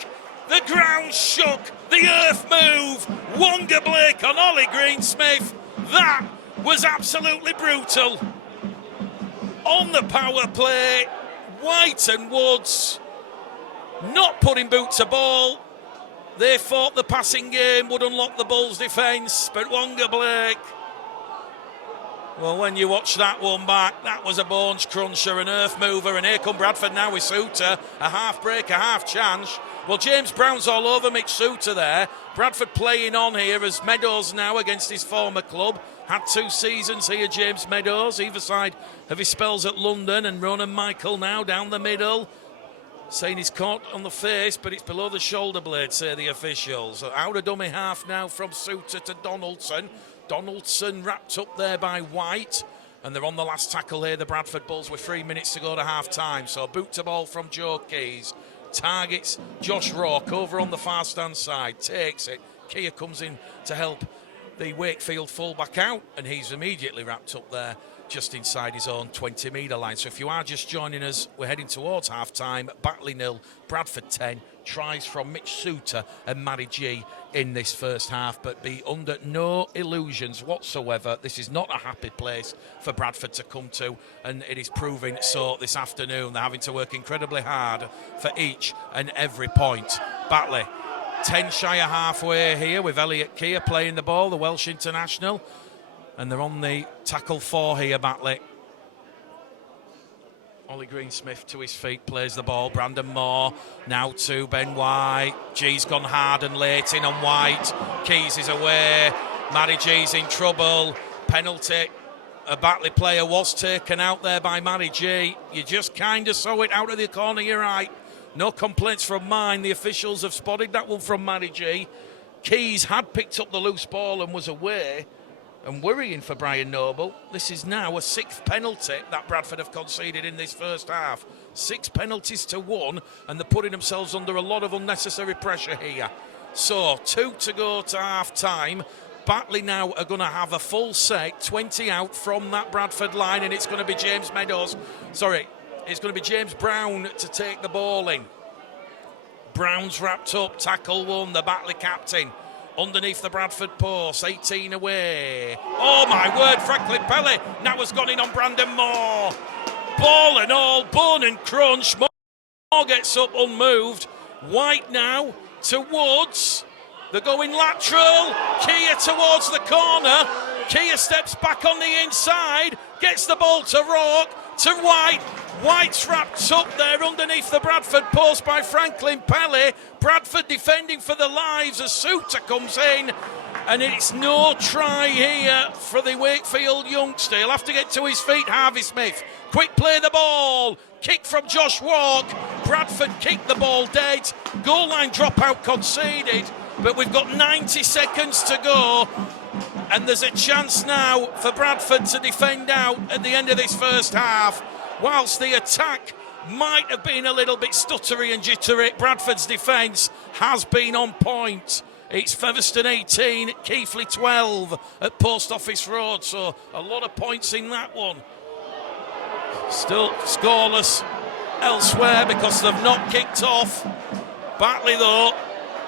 The ground shook, the earth moved. Wonga Blake on Ollie Greensmith. That was absolutely brutal. On the power play, White and Woods not putting boot to ball. They thought the passing game would unlock the Bulls' defence, but Wonga Blake, well, when you watch that one back, that was a bones cruncher, an earth mover, and here come Bradford now with Suter, a half break, a half chance. Well, James Brown's all over Mitch Suter there. Bradford playing on here as Meadows now against his former club. Had 2 seasons here, James Meadows, either side of his spells at London, and Ronan Michael now down the middle. Saying he's caught on the face, but it's below the shoulder blade, say the officials. Out of dummy half now from Suter to Donaldson. Donaldson wrapped up there by White. And they're on the last tackle here, the Bradford Bulls, with 3 minutes to go to half-time. So boot to ball from Joe Keys. Targets Josh Rourke over on the far stand side. Takes it. Keir comes in to help the Wakefield fullback out. And he's immediately wrapped up there, just inside his own 20-metre line. So if you are just joining us, we're heading towards half-time. Batley 0, Bradford 10. Tries from Mitch Suter and Matty G in this first half, but be under no illusions whatsoever. This is not a happy place for Bradford to come to, and it is proving so this afternoon. They're having to work incredibly hard for each and every point. Batley, 10 shy of halfway here with Elliot Keir playing the ball, the Welsh international. And they're on the tackle 4 here, Batley. Ollie Greensmith to his feet, plays the ball. Brandon Moore now to Ben White. G's gone hard and late in on White. Keys is away. Matty G's in trouble. Penalty. A Batley player was taken out there by Matty G. You just kind of saw it out of the corner of your eye. No complaints from mine. The officials have spotted that one from Matty G. Keys had picked up the loose ball and was away. And worrying for Brian Noble. This is now a 6th penalty that Bradford have conceded in this first half. 6 penalties to 1, and they're putting themselves under a lot of unnecessary pressure here. So 2 to go to half time. Batley now are going to have a full set, 20 out from that Bradford line, and it's going to be James it's going to be James Brown to take the ball in. Brown's wrapped up, tackle 1, the Batley captain. Underneath the Bradford post, 18 away. Oh my word, Franklin Pelly now has gone in on Brandon Moore. Ball and all, bone and crunch. Moore gets up unmoved. White now to Woods. They're going lateral. Kia towards the corner. Kia steps back on the inside, gets the ball to Rourke, to White. White's wrapped up there underneath the Bradford post by Franklin Pelly. Bradford defending for their lives as Suter comes in. And it's no try here for the Wakefield youngster. He'll have to get to his feet, Harvey Smith. Quick play the ball. Kick from Josh Walk. Bradford kicked the ball dead. Goal line dropout conceded. But we've got 90 seconds to go. And there's a chance now for Bradford to defend out at the end of this first half. Whilst the attack might have been a little bit stuttery and jittery, Bradford's defence has been on point. It's Featherstone 18, Keighley 12 at Post Office Road, so a lot of points in that one. Still scoreless elsewhere because they've not kicked off. Batley, though,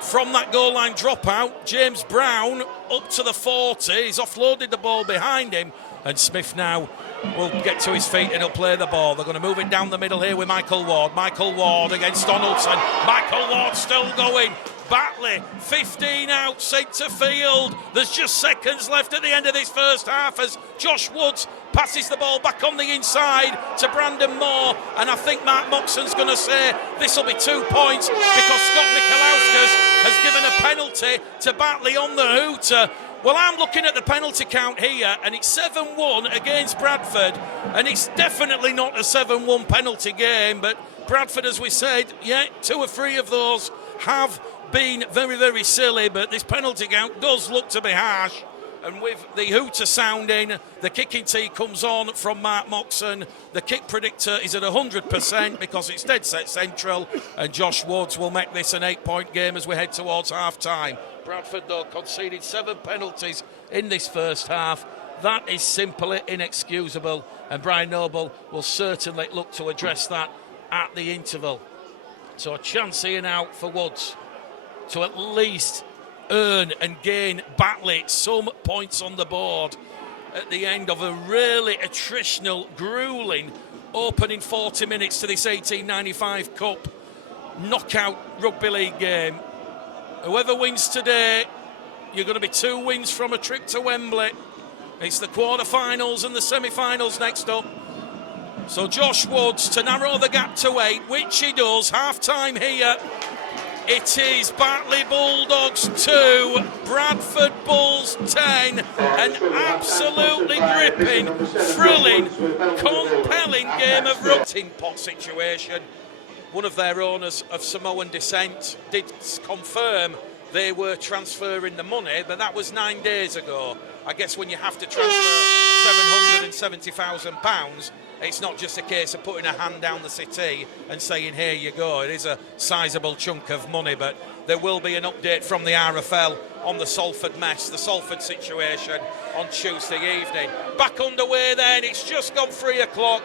from that goal line dropout, James Brown up to the 40. He's offloaded the ball behind him, and Smith now will get to his feet and he'll play the ball. They're going to move it down the middle here with Michael Ward. Michael Ward against Donaldson. Michael Ward still going. Batley, 15 out, centre field. There's just seconds left at the end of this first half as Josh Woods passes the ball back on the inside to Brandon Moore. And I think Mark Moxon's going to say this will be 2 points because Scott Nikolauskas has given a penalty to Batley on the hooter. Well, I'm looking at the penalty count here, and it's 7-1 against Bradford, and it's definitely not a 7-1 penalty game, but Bradford, as we said, 2 or 3 of those have been very, very silly, but this penalty count does look to be harsh. And with the hooter sounding, the kicking tee comes on from Mark Moxon. The kick predictor is at 100% because it's dead set central, and Josh Woods will make this an 8-point game as we head towards half-time. Bradford, though, conceded 7 penalties in this first half. That is simply inexcusable, and Brian Noble will certainly look to address that at the interval. So a chance here now for Woods to at least earn and gain Batley some points on the board at the end of a really attritional, gruelling opening 40 minutes to this 1895 Cup knockout rugby league game. Whoever wins today, you're going to be 2 wins from a trip to Wembley. It's the quarter-finals and the semi-finals next up. So Josh Woods to narrow the gap to 8, which he does. Half-time here. It is Batley Bulldogs 2, Bradford Bulls 10. An absolutely gripping, thrilling, compelling game of rugby pot situation. One of their owners of Samoan descent did confirm they were transferring the money, but that was 9 days ago. I guess when you have to transfer £770,000, it's not just a case of putting a hand down the city and saying, here you go. It is a sizable chunk of money, but there will be an update from the RFL on the Salford mess, the Salford situation on Tuesday evening. Back underway then, it's just gone 3 o'clock.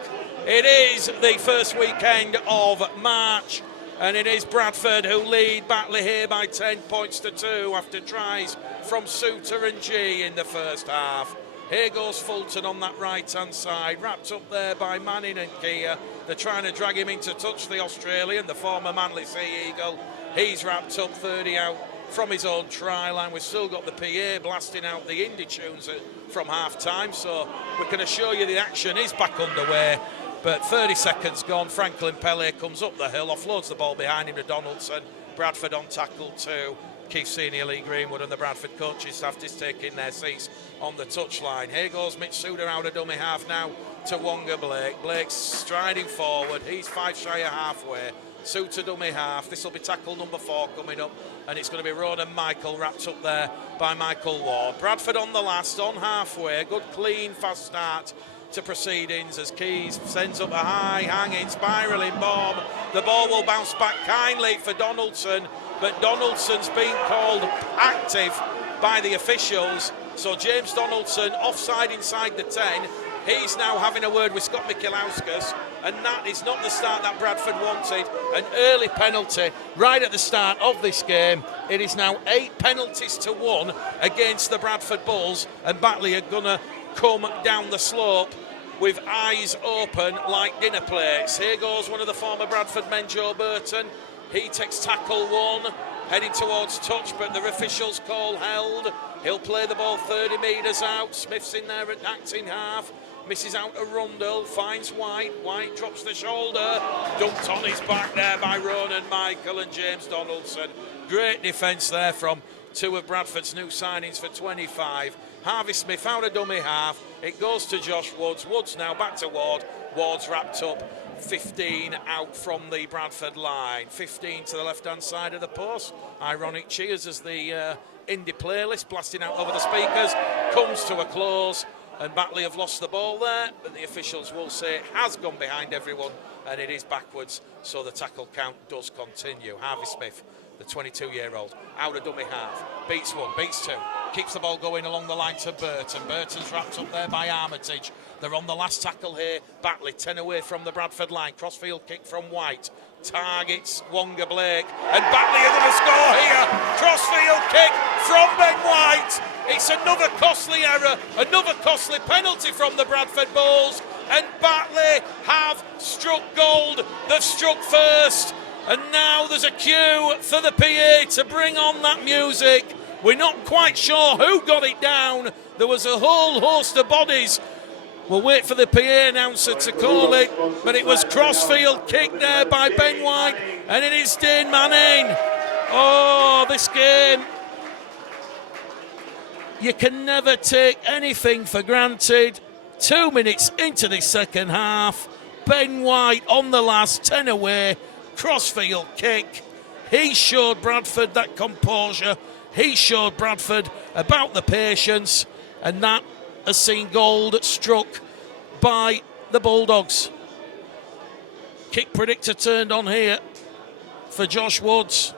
It is the first weekend of March, and it is Bradford who lead Batley here by 10 points to 2 after tries from Suter and G in the first half. Here goes Fulton on that right-hand side, wrapped up there by Manning and Kia. They're trying to drag him into touch, the Australian, the former Manly Sea Eagle. He's wrapped up 30 out from his own try line. We've still got the PA blasting out the indie tunes from half-time, so we can assure you the action is back underway. But 30 seconds gone. Franklin Pele comes up the hill, offloads the ball behind him to Donaldson. Bradford on tackle to Keith Senior, Lee Greenwood, and the Bradford coaching staff just taking their seats on the touchline. Here goes Mitsuda out of dummy half now to Wonga Blake. Blake's striding forward. He's 5 shy of halfway. Suter dummy half. This will be tackle number 4 coming up, and it's going to be Ronan Michael wrapped up there by Michael Ward. Bradford on the last, on halfway. Good, clean, fast start to proceedings as Keys sends up a high, hanging, spiralling bomb. The ball will bounce back kindly for Donaldson, but Donaldson's been called active by the officials. So James Donaldson offside inside the 10. He's now having a word with Scott Michelauskas, and that is not the start that Bradford wanted. An early penalty right at the start of this game. It is now 8 penalties to 1 against the Bradford Bulls, and Batley are going to come down the slope with eyes open like dinner plates. Here goes one of the former Bradford men, Joe Burton. He takes tackle 1, heading towards touch, but the officials call held. He'll play the ball 30 metres out. Smith's in there at acting half. Misses out a Rundle, finds White. White drops the shoulder. Dumped on his back there by Ronan Michael and James Donaldson. Great defence there from 2 of Bradford's new signings for 25. Harvey Smith out of dummy half. It goes to Josh Woods. Woods now back to Ward. Ward's wrapped up. 15 out from the Bradford line. 15 to the left-hand side of the post. Ironic cheers as the indie playlist blasting out over the speakers comes to a close. And Batley have lost the ball there, but the officials will say it has gone behind everyone and it is backwards, so the tackle count does continue. Harvey Smith, the 22-year-old, out of dummy half, beats 1, beats 2, keeps the ball going along the line to Burton. Burton's wrapped up there by Armitage. They're on the last tackle here. Batley 10 away from the Bradford line. Crossfield kick from White. Targets Wonga Blake. And Batley are going to score here. Crossfield kick from Ben White. It's another costly error, another costly penalty from the Bradford Bulls. And Batley have struck gold. They've struck first. And now there's a cue for the PA to bring on that music. We're not quite sure who got it down. There was a whole host of bodies. We'll wait for the PA announcer to call it, but it was crossfield kick there by Ben White, and it is Dane Manning. Oh, this game. You can never take anything for granted. 2 minutes into the second half, Ben White on the last, 10 away, crossfield kick. He showed Bradford that composure. He showed Bradford about the patience, and that has seen gold struck by the Bulldogs. Kick predictor turned on here for Josh Woods.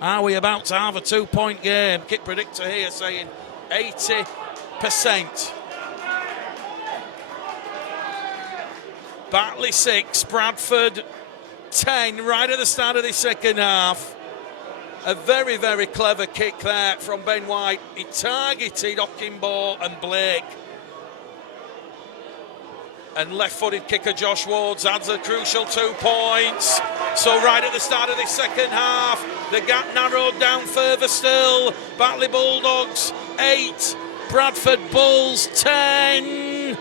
Are we about to have a 2-point game? Kick predictor here saying 80%. Batley 6, Bradford 10, right at the start of the second half. A very, very clever kick there from Ben White. He targeted Okinbo and Blake. And left-footed kicker Josh Woods adds a crucial 2 points. So right at the start of the second half, the gap narrowed down further still. Batley Bulldogs 8, Bradford Bulls 10.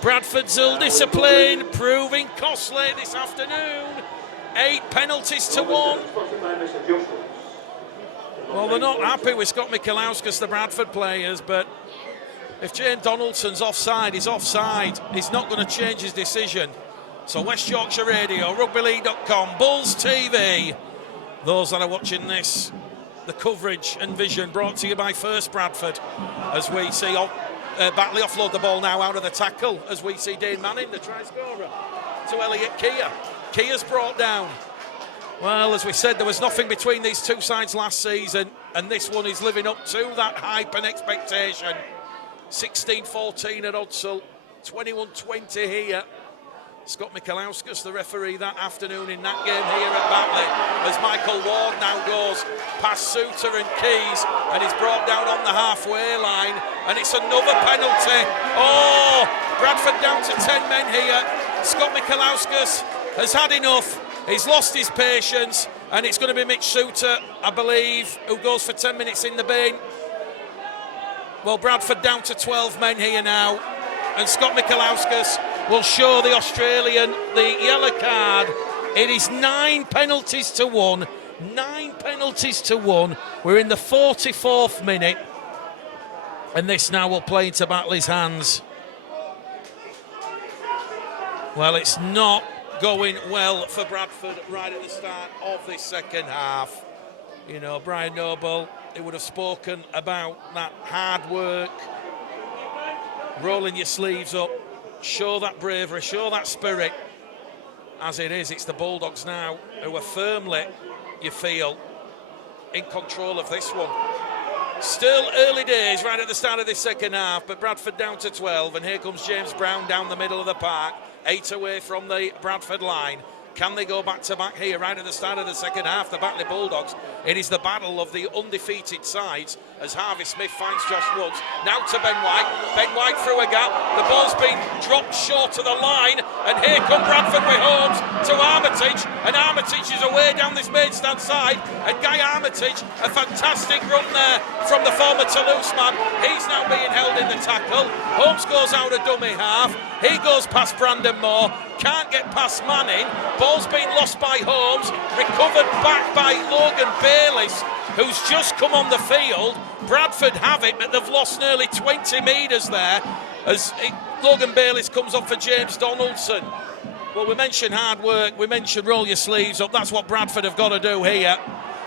Bradford's ill-discipline proving costly this afternoon. 8 penalties to 1. Well, they're not happy with Scott Michelauskas, the Bradford players, but if James Donaldson's offside, he's offside. He's not going to change his decision. So West Yorkshire Radio, rugbyleague.com, Bulls TV. Those that are watching this, the coverage and vision brought to you by First Bradford. As we see Batley offload the ball now out of the tackle, as we see Dane Manning, the try scorer, to Elliot Keir. Keir's brought down. Well, as we said, there was nothing between these two sides last season, and this one is living up to that hype and expectation. 16-14 at Odsall, 21-20 here. Scott Michelauskas, the referee that afternoon in that game here at Batley, as Michael Ward now goes past Suter and Keys, and he's brought down on the halfway line, and it's another penalty. Oh, Bradford down to 10 men here. Scott Michelauskas has had enough. He's lost his patience, and it's going to be Mitch Suter, I believe, who goes for 10 minutes in the bin. Well, Bradford down to 12 men here now, and Scott Michelauskas will show the Australian the yellow card. It is 9 penalties to 1. 9 penalties to 1. We're in the 44th minute. And this now will play into Batley's hands. Well, it's not going well for Bradford right at the start of this second half. You know, Brian Noble, he would have spoken about that hard work, rolling your sleeves up, show that bravery, show that spirit. As it is, it's the Bulldogs now who are firmly, you feel, in control of this one. Still early days right at the start of this second half, but Bradford down to 12, and here comes James Brown down the middle of the park, 8 away from the Bradford line. Can they go back to back here right at the start of the second half? The Batley Bulldogs. It is the battle of the undefeated sides as Harvey Smith finds Josh Woods. Now to Ben White. Ben White through a gap. The ball's been dropped short of the line. And here come Bradford with Holmes to Armitage. And Armitage is away down this main stand side. And Guy Armitage, a fantastic run there from the former Toulouse man. He's now being held in the tackle. Holmes goes out a dummy half. He goes past Brandon Moore. Can't get past Manning. Ball's been lost by Holmes. Recovered back by Logan Bayliss, who's just come on the field. Bradford have it, but they've lost nearly 20 metres there as Logan Bayliss comes up for James Donaldson. Well, we mentioned hard work. We mentioned roll your sleeves up. That's what Bradford have got to do here.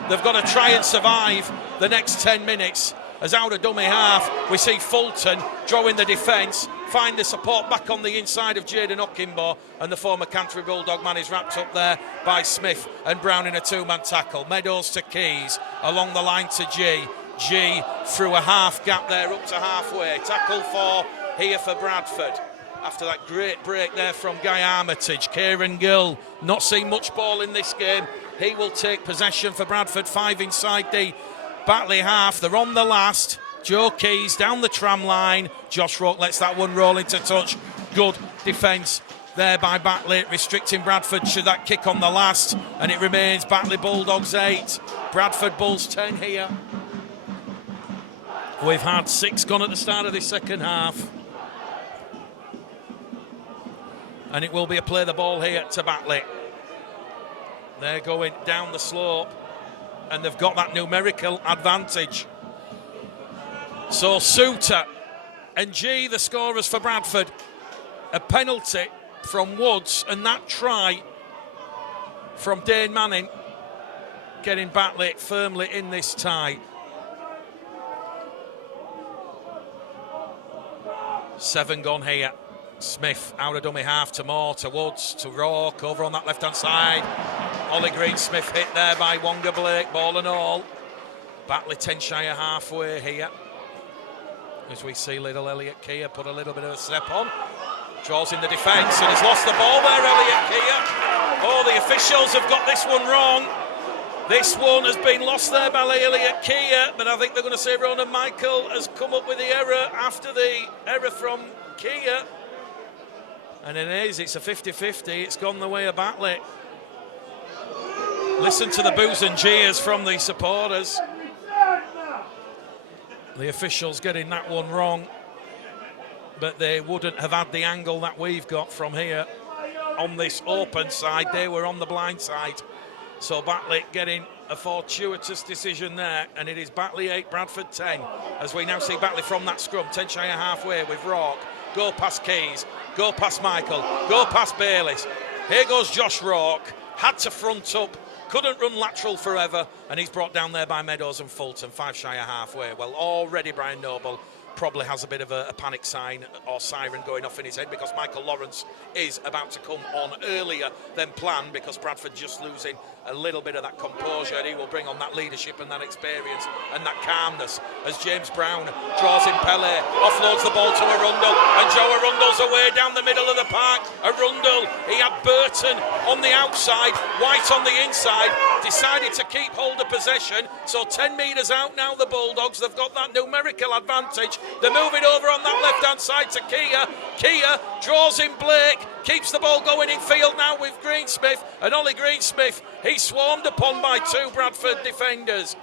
They've got to try and survive the next 10 minutes. As out of dummy half, we see Fulton drawing the defence, find the support back on the inside of Jaden Ockimbo, and the former Canterbury Bulldog man is wrapped up there by Smith and Brown in a two-man tackle. Meadows to Keys, along the line to G. G through a half gap there up to halfway. Tackle for here for Bradford. After that great break there from Guy Armitage. Kieran Gill not seen much ball in this game. He will take possession for Bradford, 5 inside the Batley half. They're on the last. Joe Keys down the tram line. Josh Roke lets that one roll into touch. Good defence there by Batley, restricting Bradford should that kick on the last. And it remains Batley Bulldogs 8, Bradford Bulls 10 here. We've had 6 gone at the start of this second half. And it will be a play the ball here to Batley. They're going down the slope. And they've got that numerical advantage. So Suter and G, the scorers for Bradford. A penalty from Woods, and that try from Dane Manning getting Batley firmly in this tie. 7 gone here. Smith out of dummy half to Moore, to Woods, to Rourke, over on that left-hand side. Ollie Greensmith hit there by Wonga Blake, ball and all. Batley 10 shy of halfway here. As we see little Elliot Keir put a little bit of a step on. Draws in the defence and he's lost the ball there, Elliot Keir. Oh, the officials have got this one wrong. This one has been lost there by Elliot Keir, but I think they're going to say Ronan Michael has come up with the error after the error from Keir. And it is, it's a 50-50, it's gone the way of Batley. Listen to the boos and jeers from the supporters. The officials getting that one wrong, but they wouldn't have had the angle that we've got from here on this open side. They were on the blind side. So Batley getting a fortuitous decision there, and it is Batley 8, Bradford 10, as we now see Batley from that scrum, 10 shy of halfway with Rourke. Go past Keys, go past Michael, go past Bayliss. Here goes Josh Rourke, had to front up, couldn't run lateral forever, and he's brought down there by Meadows and Fulton, 5 shy of halfway. Well, already Brian Noble probably has a bit of a panic sign or siren going off in his head, because Michael Lawrence is about to come on earlier than planned, because Bradford just losing a little bit of that composure, and he will bring on that leadership and that experience and that calmness as James Brown draws in Pele, offloads the ball to Arundel, and Joe Arundel's away down the middle of the park. Arundel, he had Burton on the outside, White on the inside, decided to keep hold of possession, so 10 metres out now the Bulldogs. They've got that numerical advantage. They're moving over on that left-hand side to Keir. Keir draws in Blake, keeps the ball going in field now with Greensmith, and Ollie Greensmith, he's swarmed upon by 2 Bradford defenders.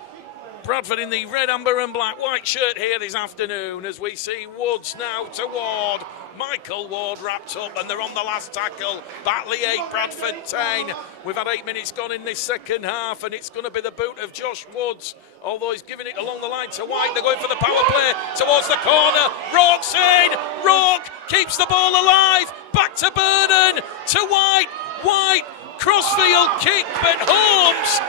Bradford in the red, amber and black white shirt here this afternoon as we see Woods now to Ward. Michael Ward wrapped up and they're on the last tackle. Batley 8, Bradford 10. We've had 8 minutes gone in this second half and it's going to be the boot of Josh Woods. Although he's giving it along the line to White. They're going for the power play towards the corner. Rourke's in. Rourke keeps the ball alive. Back to Burden. To White. White. Crossfield kick, but Holmes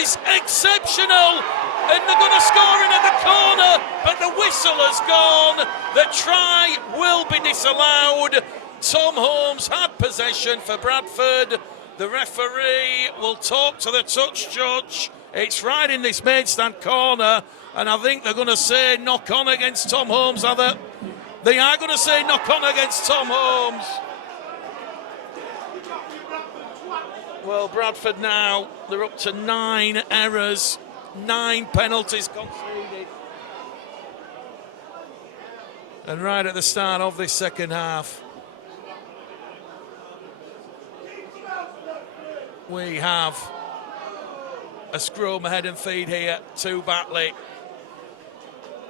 is exceptional. And they're going to score in at the corner, but the whistle has gone. The try will be disallowed. Tom Holmes had possession for Bradford. The referee will talk to the touch judge. It's right in this main stand corner, and I think they're going to say knock on against Tom Holmes. They are going to say knock on against Tom Holmes. Well, Bradford now, they're up to 9 errors. 9 penalties conceded. And right at the start of this second half, we have a scrum head and feed here to Batley.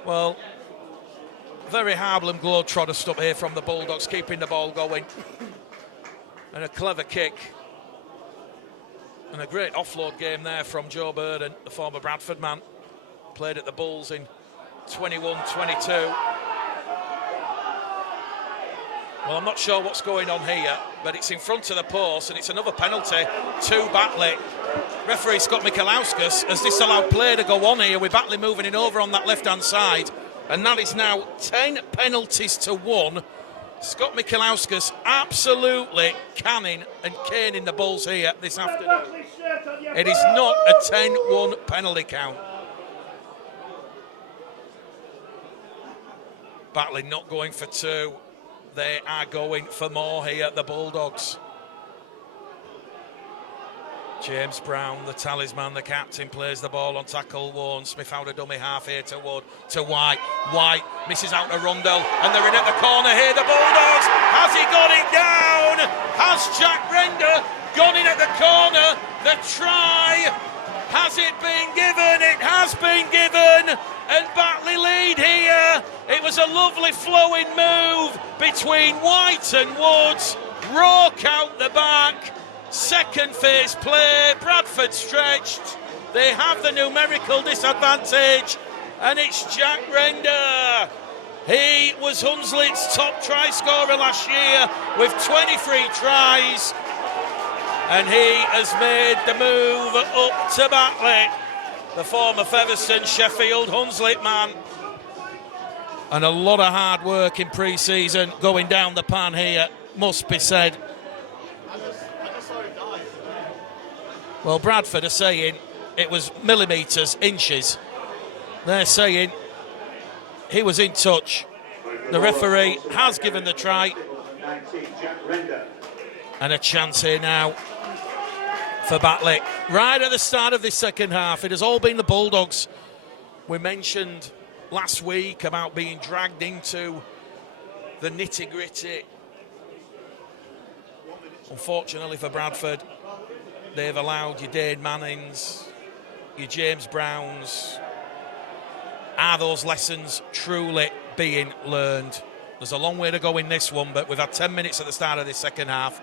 Well, very Harblem globetrotter stuff here from the Bulldogs, keeping the ball going. And a clever kick. And a great offload game there from Joe Burden, the former Bradford man. Played at the Bulls in 21-22. Well, I'm not sure what's going on here, but it's in front of the post and it's another penalty to Batley. Referee Scott Michalauskas has disallowed play to go on here with Batley moving in over on that left-hand side. And that is now 10 penalties to 1. Scott Michalauskas absolutely canning and caning the Bulls here this afternoon. It is not a 10-1 penalty count. Batley not going for 2. They are going for more here, the Bulldogs. James Brown, the talisman, the captain, plays the ball on tackle one. Smith out a dummy half here to Wood, to White. White misses out a Rundle, and they're in at the corner here, the Bulldogs. Has he got it down? Has Jack Render gone in at the corner? The try, has it been given? It has been given, and Batley lead here. It was a lovely flowing move between White and Woods. Rourke out the back. Second phase play, Bradford stretched. They have the numerical disadvantage, and it's Jack Render. He was Hunslet's top try scorer last year with 23 tries, and he has made the move up to Batley, the former Featherstone, Sheffield, Hunslet man. And a lot of hard work in pre-season going down the pan here, must be said. Well, Bradford are saying it was millimetres, inches. They're saying he was in touch. The referee has given the try. And a chance here now for Batley. Right at the start of this second half, it has all been the Bulldogs. We mentioned last week about being dragged into the nitty-gritty. Unfortunately for Bradford, they've allowed your Dane Mannings, your James Browns. Are those lessons truly being learned? There's a long way to go in this one, but we've had 10 minutes at the start of this second half,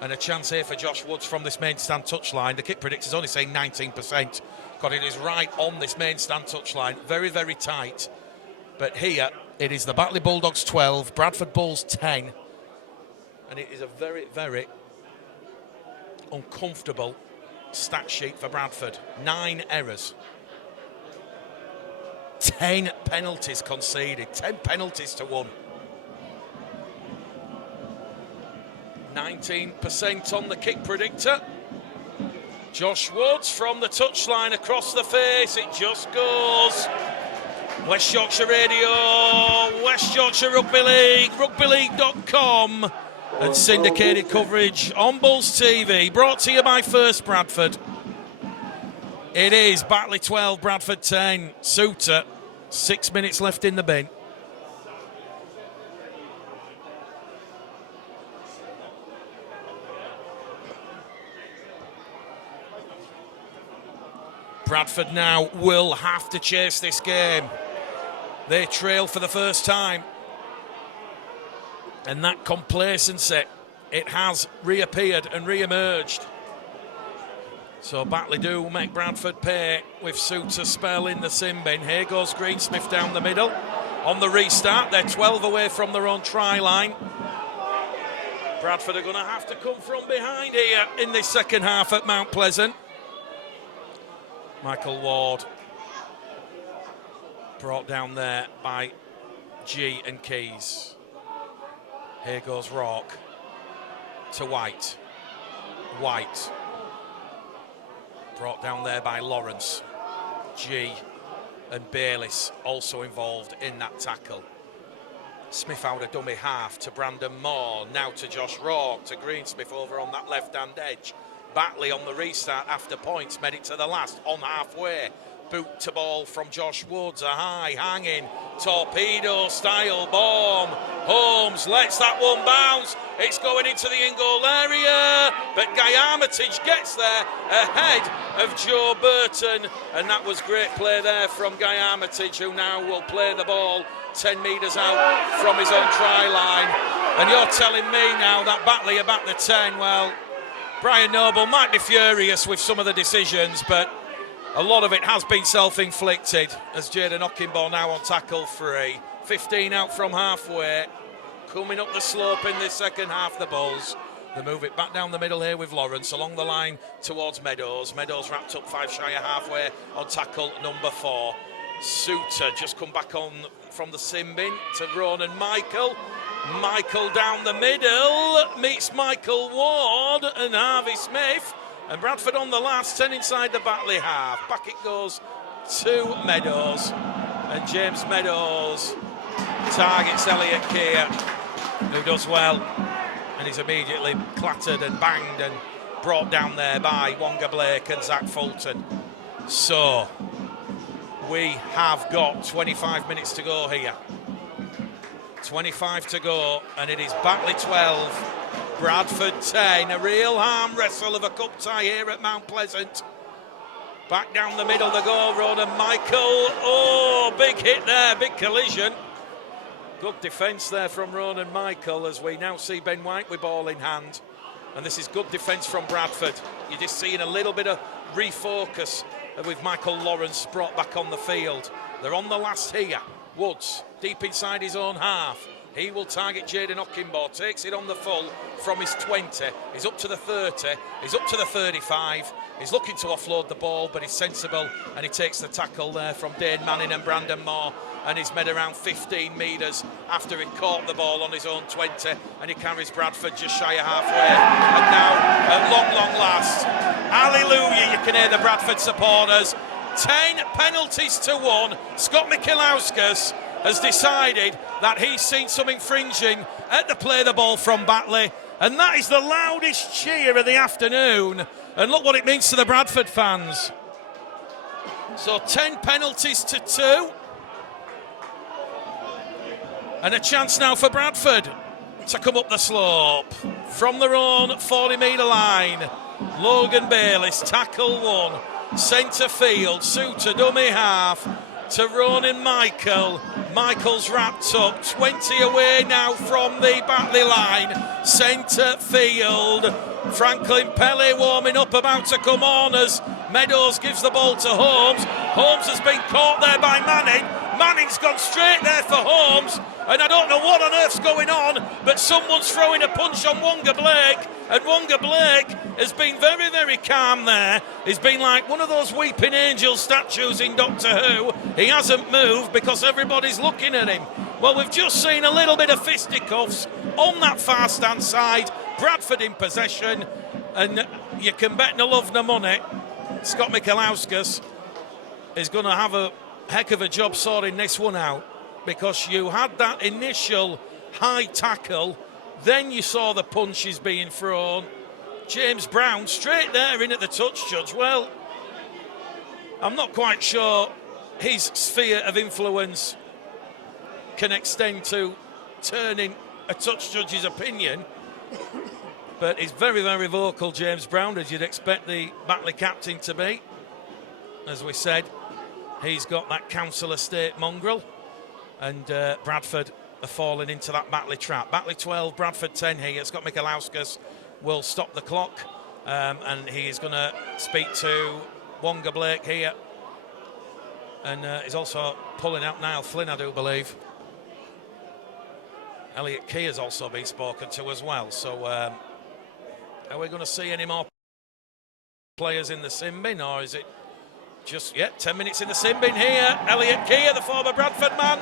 and a chance here for Josh Woods from this main stand touchline. The kick predictor's only saying 19%, because it is right on this main stand touchline. Very, very tight. But here, it is the Batley Bulldogs 12, Bradford Bulls 10, and it is a very, very uncomfortable stat sheet for Bradford. 9 errors. 10 penalties conceded. 10 penalties to 1. 19% on the kick predictor. Josh Woods from the touchline across the face. It just goes. West Yorkshire Radio, West Yorkshire Rugby League, rugbyleague.com. And syndicated coverage on Bulls TV, brought to you by First Bradford. It is Batley 12, Bradford 10. Suter, 6 minutes left in the bin. Bradford now will have to chase this game. They trail for the first time. And that complacency, it has reappeared and re-emerged. So Batley do make Bradford pay with Suter spell in the sin bin. Here goes Greensmith down the middle. On the restart, they're 12 away from their own try line. Bradford are going to have to come from behind here in this second half at Mount Pleasant. Michael Ward brought down there by G and Keys. Here goes Rourke to White. White brought down there by Lawrence. G and Bayliss also involved in that tackle. Smith out a dummy half to Brandon Moore, now to Josh Rourke, to Greensmith over on that left-hand edge. Batley on the restart after points, made it to the last, on halfway. Boot to ball from Josh Woods, a high, hanging, torpedo-style bomb. Holmes lets that one bounce. It's going into the in-goal area, but Guy Armitage gets there ahead of Joe Burton, and that was great play there from Guy Armitage, who now will play the ball 10 metres out from his own try line. And you're telling me now that Batley are back to 10. Well, Brian Noble might be furious with some of the decisions, but a lot of it has been self-inflicted, as Jaden Ockingbourne now on tackle 3. 15 out from halfway. Coming up the slope in this second half, the Bulls. They move it back down the middle here with Lawrence, along the line towards Meadows. Meadows wrapped up 5 shy of halfway on tackle number 4. Suter just come back on from the sin bin to Ronan Michael. Michael down the middle, meets Michael Ward and Harvey Smith. And Bradford on the last, 10 inside the Batley half. Back it goes to Meadows. And James Meadows targets Elliot Keir, who does well. And he's immediately clattered and banged and brought down there by Wonga Blake and Zach Fulton. So we have got 25 minutes to go here. 25 to go, and it is Batley 12, Bradford 10. A real arm wrestle of a cup tie here at Mount Pleasant. Back down the middle, the goal road, and Michael. Oh, big hit there, big collision. Good defence there from Ronan Michael, as we now see Ben White with ball in hand. And this is good defence from Bradford. You're just seeing a little bit of refocus with Michael Lawrence brought back on the field. They're on the last here. Woods, deep inside his own half. He will target Jaden Ockingbourne, takes it on the full from his 20. He's up to the 30, he's up to the 35. He's looking to offload the ball, but he's sensible, and he takes the tackle there from Dane Manning and Brandon Moore, and he's made around 15 metres after he caught the ball on his own 20, and he carries Bradford just shy of halfway. And now, at long last, hallelujah, you can hear the Bradford supporters. 10 penalties to 1. Scott Michelauskas has decided that he's seen some infringing at the play the ball from Batley, and that is the loudest cheer of the afternoon. And look what it means to the Bradford fans. So 10 penalties to 2. And a chance now for Bradford to come up the slope from their own 40-metre line. Logan Bayliss, tackle 1. Centre field, Suter dummy half to Ronan Michael. Michael's wrapped up, 20 away now from the Batley line. Centre field, Franklin Pelly warming up, about to come on as Meadows gives the ball to Holmes. Holmes has been caught there by Manning. Manning's gone straight there for Holmes, and I don't know what on earth's going on, but someone's throwing a punch on Wonga Blake, and Wonga Blake has been very, very calm there. He's been like one of those weeping angel statues in Doctor Who. He hasn't moved because everybody's looking at him. Well, we've just seen a little bit of fisticuffs on that far stand side. Bradford in possession, and you can bet no love no money Scott Michelauskas is going to have a heck of a job sorting this one out, because you had that initial high tackle, then you saw the punches being thrown. James Brown straight there in at the touch judge. Well, I'm not quite sure his sphere of influence can extend to turning a touch judge's opinion, but he's very, very vocal, James Brown, as you'd expect the Batley captain to be. as we said. He's got that council estate mongrel, and Bradford are falling into that Batley trap. Batley 12, Bradford 10 here. Scott Michalauskas will stop the clock, and he is going to speak to Wonga Blake here, and he's also pulling out Niall Flynn, I do believe. Elliot Key has also been spoken to as well. So are we going to see any more players in the sin bin, or is it just, 10 minutes in the sin bin here? Elliot Key, the former Bradford man,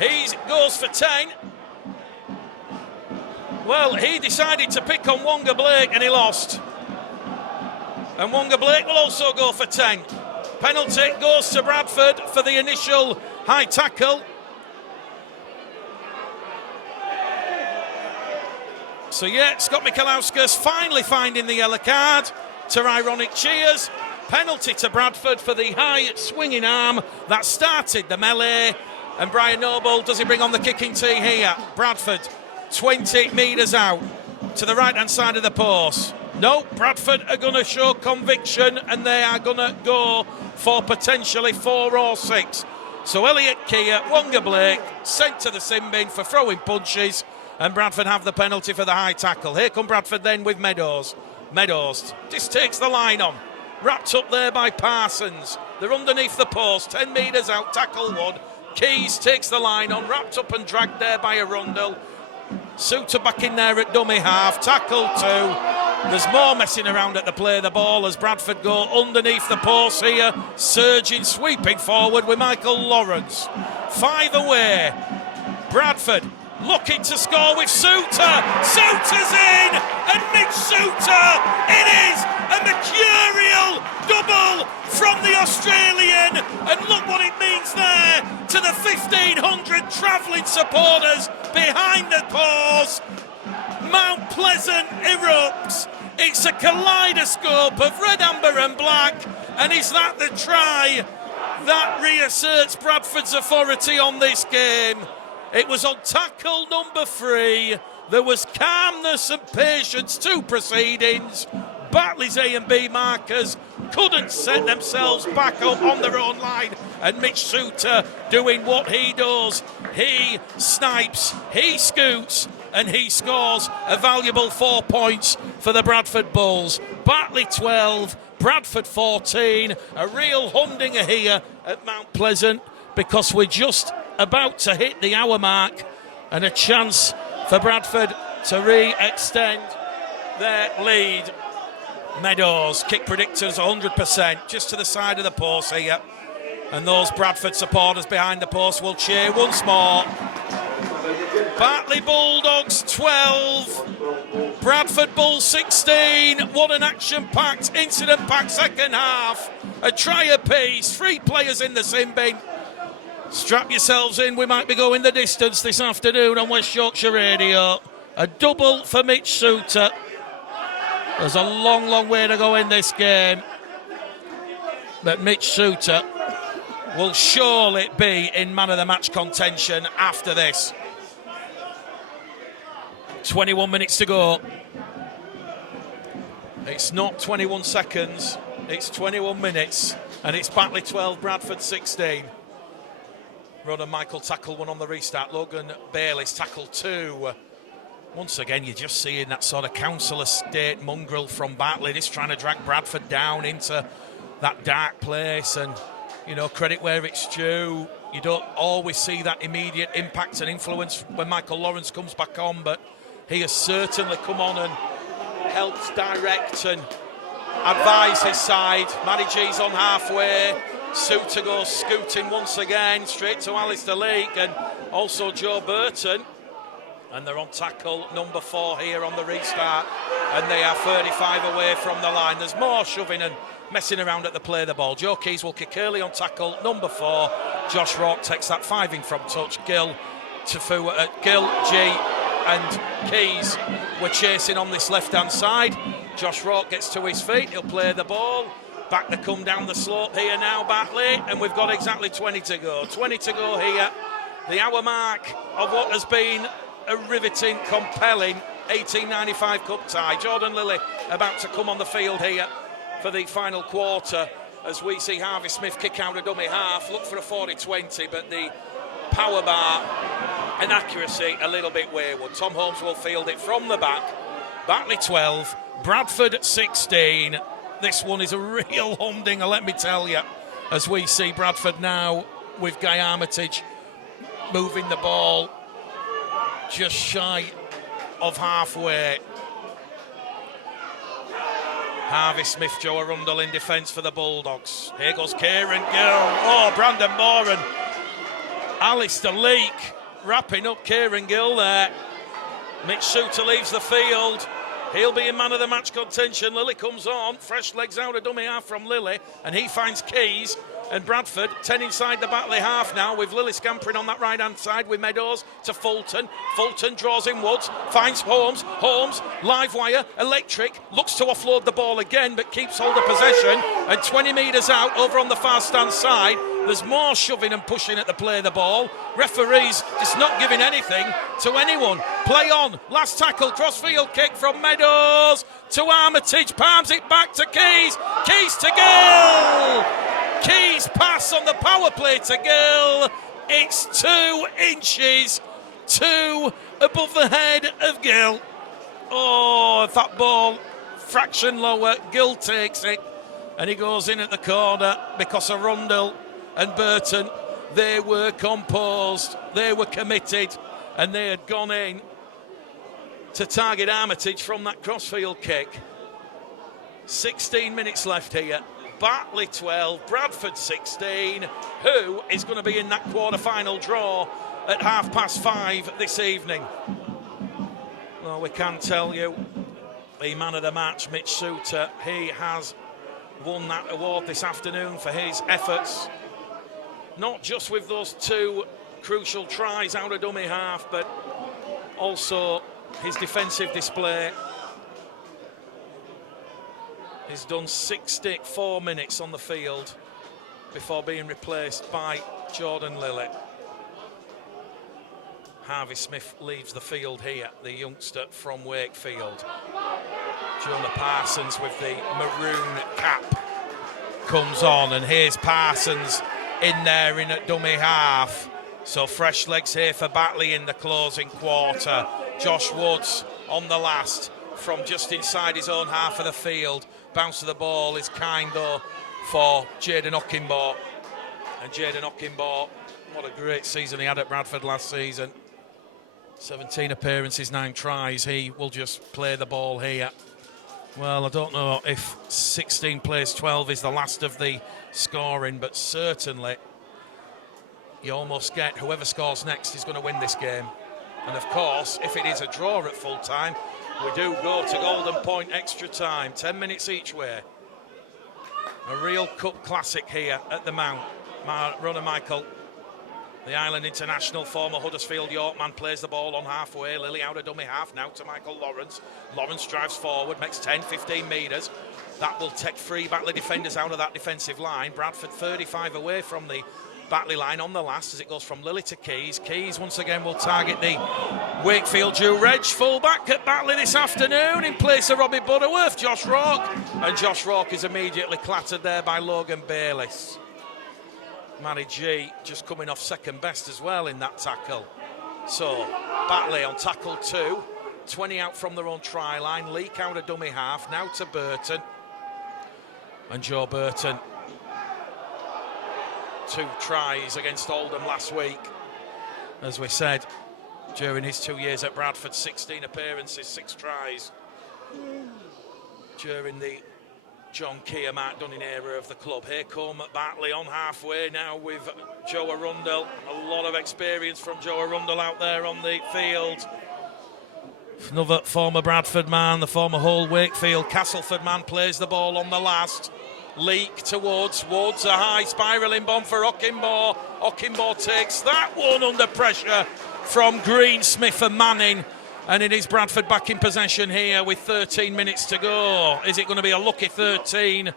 he goes for 10. Well, he decided to pick on Wonga Blake and he lost. And Wonga Blake will also go for 10. Penalty goes to Bradford for the initial high tackle. So Scott Michalauskas finally finding the yellow card to ironic cheers. Penalty to Bradford for the high swinging arm that started the melee. And Brian Noble, does he bring on the kicking tee here? Bradford 20 metres out to the right hand side of the post. No, Bradford are going to show conviction and they are going to go for potentially 4 or 6. So Elliot Keir, Wonga Blake sent to the sin bin for throwing punches, and Bradford have the penalty for the high tackle. Here come Bradford then with Meadows. Meadows just takes the line on. Wrapped up there by Parsons. They're underneath the post, 10 metres out, tackle 1. Keys takes the line on, wrapped up and dragged there by Arundel. Suter back in there at dummy half, tackle 2. There's more messing around at the play of the ball as Bradford go underneath the post here, surging, sweeping forward with Michael Lawrence. 5 away. Bradford looking to score with Suter. Suter's in, and Mitch Suter, it is a mercurial double from the Australian, and look what it means there to the 1,500 travelling supporters behind the post. Mount Pleasant erupts. It's a kaleidoscope of red, amber and black, and is that the try that reasserts Bradford's authority on this game? It was on tackle number 3. There was calmness and patience to proceedings. Batley's A and B markers couldn't set themselves back up on their own line, and Mitch Suter doing what he does. He snipes, he scoots, and he scores a valuable 4 points for the Bradford Bulls. Batley 12, Bradford 14. A real humdinger here at Mount Pleasant, because we're just about to hit the hour mark, and a chance for Bradford to re-extend their lead. Meadows, kick predictors 100%, just to the side of the post here. And those Bradford supporters behind the post will cheer once more. Batley Bulldogs 12, Bradford Bulls 16. What an action-packed, incident-packed second half. A try apiece, 3 players in the sin bin. Strap yourselves in, we might be going the distance this afternoon on West Yorkshire Radio. A double for Mitch Suter. There's a long, long way to go in this game, but Mitch Suter will surely be in man of the match contention after this. 21 minutes to go. It's not 21 seconds, it's 21 minutes, and it's Batley 12, Bradford 16. Ronan Michael tackle 1 on the restart. Logan Bailey's tackle 2. Once again, you're just seeing that sort of council estate mongrel from Batley, just trying to drag Bradford down into that dark place. And, credit where it's due. You don't always see that immediate impact and influence when Michael Lawrence comes back on, but he has certainly come on and helped direct and advise his side. Matty G's on halfway. Suter goes scooting once again, straight to Alistair Leake and also Joe Burton. And they're on tackle number 4 here on the restart, and they are 35 away from the line. There's more shoving and messing around at the play of the ball. Joe Keys will kick early on tackle number 4. Josh Rourke takes that 5 from touch. Gill, G and Keys were chasing on this left-hand side. Josh Rourke gets to his feet, he'll play the ball. Back to come down the slope here now, Batley, and we've got exactly 20 to go. 20 to go here. The hour mark of what has been a riveting, compelling 1895 Cup tie. Jordan Lilly about to come on the field here for the final quarter as we see Harvey Smith kick out a dummy half, look for a 40-20, but the power bar and accuracy a little bit wayward. Tom Holmes will field it from the back. Batley 12, Bradford 16. This one is a real humdinger, let me tell you, as we see Bradford now with Guy Armitage moving the ball just shy of halfway. Harvey Smith, Joe Arundel in defence for the Bulldogs. Here goes Kieran Gill. Oh, Brandon Moore and Alistair Leake wrapping up Kieran Gill there. Mitch Suter leaves the field. He'll be in man of the match contention. Lilly comes on. Fresh legs out, a dummy half from Lilly. And he finds Keys. And Bradford, 10 inside the Batley half now, with Lilly scampering on that right-hand side with Meadows to Fulton. Fulton draws in Woods, finds Holmes. Holmes, live wire, electric, looks to offload the ball again, but keeps hold of possession. And 20 metres out, over on the far stand side, there's more shoving and pushing at the play of the ball. Referees just not giving anything to anyone. Play on, last tackle, crossfield kick from Meadows to Armitage, palms it back to Keys. Keys to Gill. Keys pass on the power play to Gill. It's 2 inches, 2 above the head of Gill. Oh, that ball, fraction lower, Gill takes it, and he goes in at the corner because of Rundle and Burton. They were composed, they were committed, and they had gone in to target Armitage from that crossfield kick. 16 minutes left here. Batley 12, Bradford 16. Who is going to be in that quarter-final draw at 5:30 this evening? Well, we can tell you the man of the match, Mitch Suter, he has won that award this afternoon for his efforts, not just with those 2 crucial tries out of dummy half, but also his defensive display. He's done 64 minutes on the field before being replaced by Jordan Lilly. Harvey Smith leaves the field here, the youngster from Wakefield. Jonah Parsons with the maroon cap comes on, and here's Parsons in there in at dummy half. So fresh legs here for Batley in the closing quarter. Josh Woods on the last from just inside his own half of the field. Bounce of the ball is kind though for Jaden Ockimbo. And Jaden Ockimbo, what a great season he had at Bradford last season. 17 appearances, 9 tries. He will just play the ball here. Well, I don't know if 16 plays 12 is the last of the scoring, but certainly you almost get whoever scores next is going to win this game. And of course, if it is a draw at full time, we do go to Golden Point extra time, 10 minutes each way. A real cup classic here at the Mount. Runner Michael, the Island International, former Huddersfield Yorkman, plays the ball on halfway. Lilly out of dummy half now to Michael Lawrence. Lawrence drives forward, makes 10, 15 metres. That will take 3 Batley defenders out of that defensive line. Bradford 35 away from the Batley line on the last as it goes from Lilly to Keys. Keys once again will target the Wakefield Drew Reg full-back at Batley this afternoon in place of Robbie Butterworth, Josh Rourke. And Josh Rourke is immediately clattered there by Logan Bayliss. Matty G just coming off second best as well in that tackle. So Batley on tackle 2, 20 out from their own try line. Leak out a dummy half now to Burton. And Joe Burton, 2 tries against Oldham last week. As we said, during his 2 years at Bradford, 16 appearances, 6 tries. During the John Keir, Mark Dunning era of the club. Here come Batley on halfway now with Joe Arundel. A lot of experience from Joe Arundel out there on the field. Another former Bradford man, the former Hull Wakefield Castleford man, plays the ball on the last. Leak towards Woods, a high spiralling bomb for Ockimbo. Ockimbo takes that one under pressure from Green, Smith and Manning. And it is Bradford back in possession here with 13 minutes to go. Is it going to be a lucky 13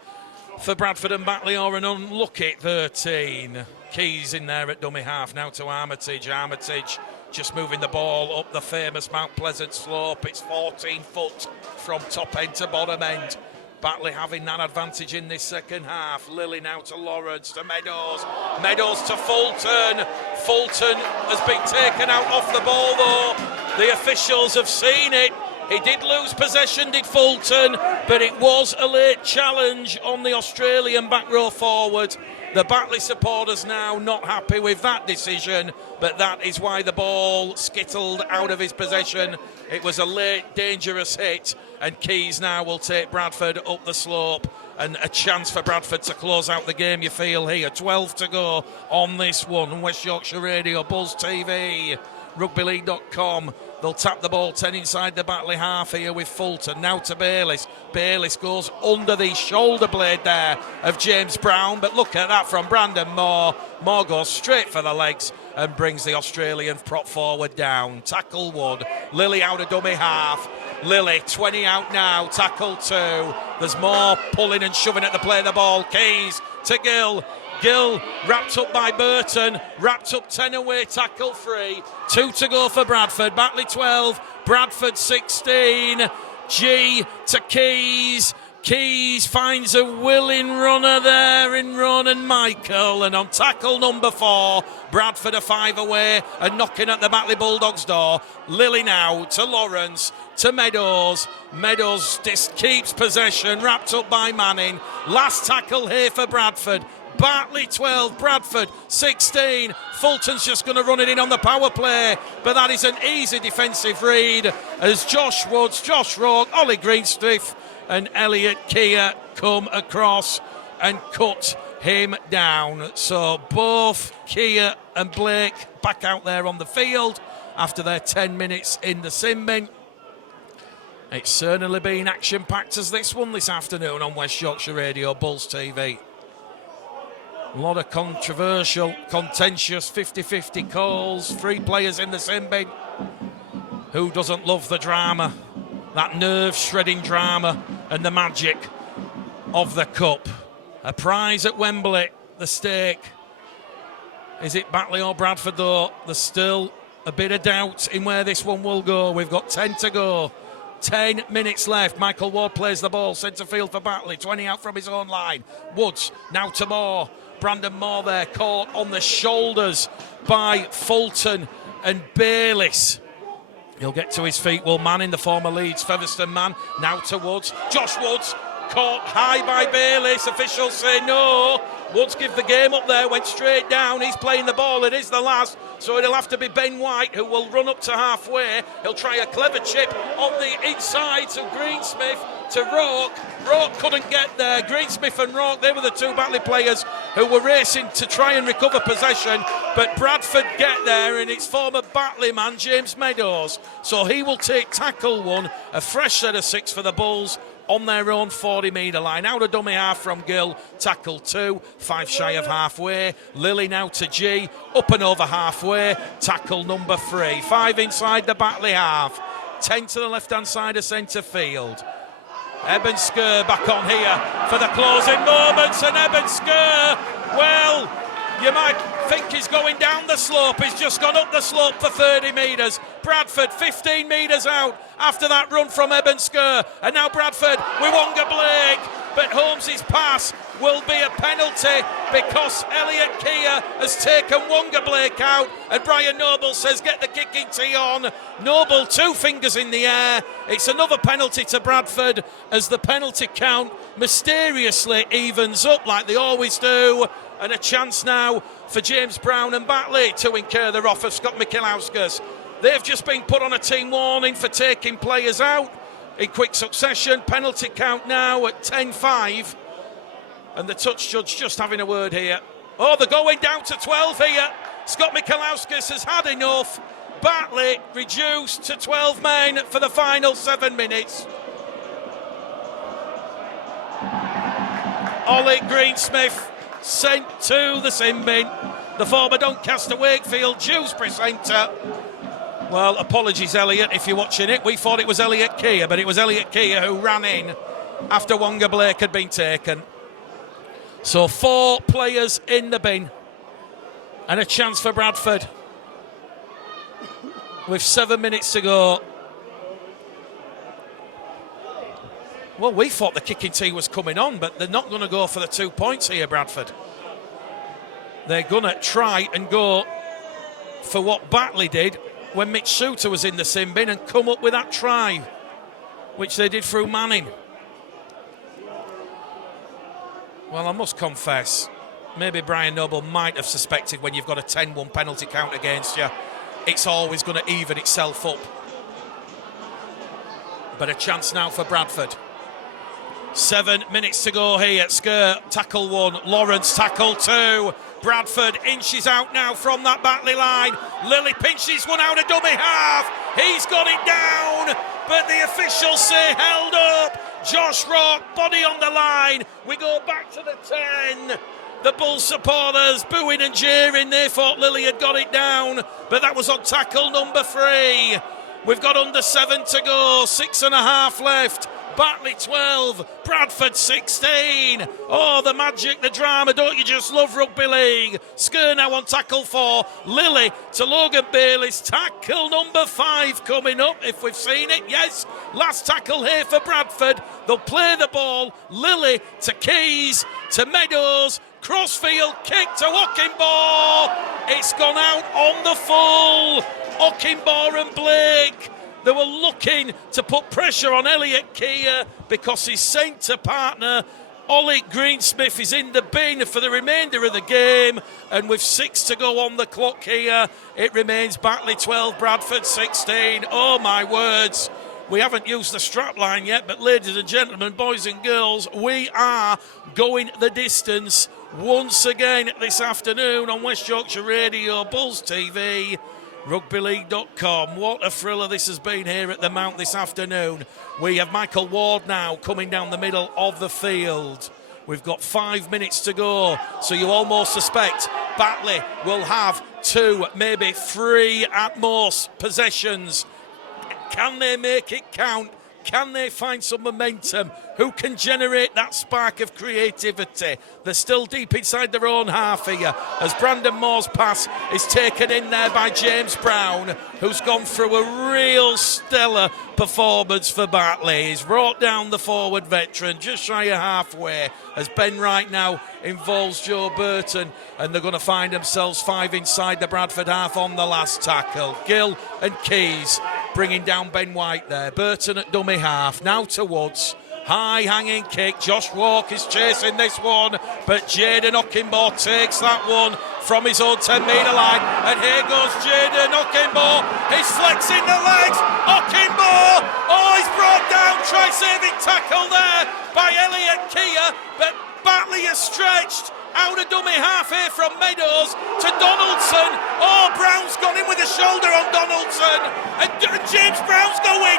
for Bradford and Batley or an unlucky 13? Keys in there at dummy half now to Armitage. Armitage just moving the ball up the famous Mount Pleasant slope. It's 14 foot from top end to bottom end. Batley having that advantage in this second half. Lily now to Lawrence, to Meadows. Meadows to Fulton. Fulton has been taken out off the ball though. The officials have seen it. He did lose possession, did Fulton, but it was a late challenge on the Australian back row forward. The Batley supporters now not happy with that decision, but that is why the ball skittled out of his possession. It was a late, dangerous hit, and Keys now will take Bradford up the slope, and a chance for Bradford to close out the game, you feel here. 12 to go on this one. West Yorkshire Radio, Buzz TV, rugbyleague.com. They'll tap the ball 10 inside the Batley half here with Fulton. Now to Bayliss. Bayliss goes under the shoulder blade there of James Brown. But look at that from Brandon Moore. Moore goes straight for the legs and brings the Australian prop forward down. Tackle Wood. Lily out of dummy half. Lily 20 out now. Tackle 2. There's more pulling and shoving at the play of the ball. Keys to Gill. Gill wrapped up by Burton, wrapped up 10 away, tackle 3. 2 to go for Bradford. Batley 12, Bradford 16. G to Keys. Keys finds a willing runner there in Ronan Michael, and on tackle number 4, Bradford are 5 away and knocking at the Batley Bulldogs door. Lily now to Lawrence, to Meadows. Meadows keeps possession, wrapped up by Manning. Last tackle here for Bradford. Batley 12, Bradford 16. Fulton's just going to run it in on the power play, but that is an easy defensive read as Josh Woods, Josh Rourke, Ollie Greenstiff and Elliot Keir come across and cut him down. So both Keir and Blake back out there on the field after their 10 minutes in the sin bin. It's certainly been action-packed as this one this afternoon on West Yorkshire Radio, Bulls TV. A lot of controversial, contentious 50-50 calls. 3 players in the sin bin. Who doesn't love the drama? That nerve-shredding drama and the magic of the cup. A prize at Wembley, the stake. Is it Batley or Bradford though? There's still a bit of doubt in where this one will go. We've got 10 to go. 10 minutes left. Michael Ward plays the ball. Centre field for Batley. 20 out from his own line. Woods now to Moore. Brandon Moore there caught on the shoulders by Fulton and Bayliss. He'll get to his feet. Will Manning, the former Leeds Featherstone man, now to Woods. Josh Woods caught high by Bayliss. Officials say no. Woods give the game up there, went straight down. He's playing the ball. It is the last. So it'll have to be Ben White who will run up to halfway. He'll try a clever chip on the inside to Greensmith, to Rourke. Rourke couldn't get there. Greensmith and Rourke, they were the 2 Batley players who were racing to try and recover possession. But Bradford get there, and it's former Batley man James Meadows. So he will take tackle 1, a fresh set of 6 for the Bulls on their own 40-metre line. Out of dummy half from Gill, tackle 2, 5 shy of halfway. Lily now to G, up and over halfway, tackle number 3. 5 inside the Batley half, 10 to the left-hand side of centre field. Eben Skur back on here for the closing moments, and Eben Skur, well, you might think he's going down the slope. He's just gone up the slope for 30 metres. Bradford 15 metres out after that run from Eben Skur. And now Bradford with Wonga Blake. But Holmes's pass will be a penalty because Elliot Keir has taken Wonga Blake out. And Brian Noble says, get the kicking tee on. Noble 2 fingers in the air. It's another penalty to Bradford as the penalty count mysteriously evens up like they always do. And a chance now for James Brown and Batley to incur the wrath of Scott Michelauskas. They've just been put on a team warning for taking players out in quick succession. Penalty count now at 10-5. And the touch judge just having a word here. Oh, they're going down to 12 here. Scott Michelauskas has had enough. Batley reduced to 12 men for the final 7 minutes. Ollie Greensmith sent to the sin bin. The former Doncaster Wakefield Dewsbury centre. Well, apologies, Elliot, if you're watching it. We thought it was Elliot Keir, but it was Elliot Keir who ran in after Wonga Blake had been taken. So 4 players in the bin and a chance for Bradford with 7 minutes to go. Well, we thought the kicking tee was coming on, but they're not going to go for the 2 points here, Bradford. They're going to try and go for what Batley did when Mitch Suter was in the sin bin and come up with that try, which they did through Manning. Well, I must confess, maybe Brian Noble might have suspected when you've got a 10-1 penalty count against you, it's always going to even itself up. But a chance now for Bradford. 7 minutes to go here. Sker, tackle 1. Lawrence, tackle 2. Bradford inches out now from that Batley line. Lilly pinches one out of dummy half. He's got it down, but the officials say held up. Josh Rock, body on the line. We go back to the 10. The Bulls supporters booing and jeering. They thought Lilly had got it down, but that was on tackle number 3. We've got under 7 to go. 6.5 left. Batley 12, Bradford 16. Oh, the magic, the drama, don't you just love rugby league? Sker now on tackle 4. Lilly to Logan Bailey's tackle number 5 coming up, if we've seen it. Yes, last tackle here for Bradford. They'll play the ball. Lilly to Keys, to Meadows. Crossfield kick to Ockenbaugh. It's gone out on the full. Ockenbaugh and Blake. They were looking to put pressure on Elliot Keir because his centre partner, Ollie Greensmith, is in the bin for the remainder of the game. And with 6 to go on the clock here, it remains Batley 12, Bradford 16. Oh, my words. We haven't used the strap line yet, but ladies and gentlemen, boys and girls, we are going the distance once again this afternoon on West Yorkshire Radio, Bulls TV, rugbyleague.com. What a thriller this has been here at the Mount this afternoon. We have Michael Ward now coming down the middle of the field. We've got 5 minutes to go, so you almost suspect Batley will have 2, maybe 3 at most possessions. Can they make it count? Can they find some momentum? Who can generate that spark of creativity? They're still deep inside their own half here as Brandon Moore's pass is taken in there by James Brown, who's gone through a real stellar performance for Batley. He's brought down the forward veteran just shy of halfway as Ben Wright now involves Joe Burton, and they're going to find themselves 5 inside the Bradford half on the last tackle. Gill and Keys bringing down Ben White there. Burton at dummy half. Now to Woods. High hanging kick. Josh Walk is chasing this one, but Jaden Ockenbaugh takes that one from his own 10-metre line. And here goes Jaden Ockenbaugh. He's flexing the legs. Ockenbaugh. Oh, he's brought down. Try-saving tackle there by Elliot Keir, but Batley is stretched. Out of dummy half here from Meadows to Donaldson. Oh, Brown's gone in with a shoulder on Donaldson. And James Brown's going.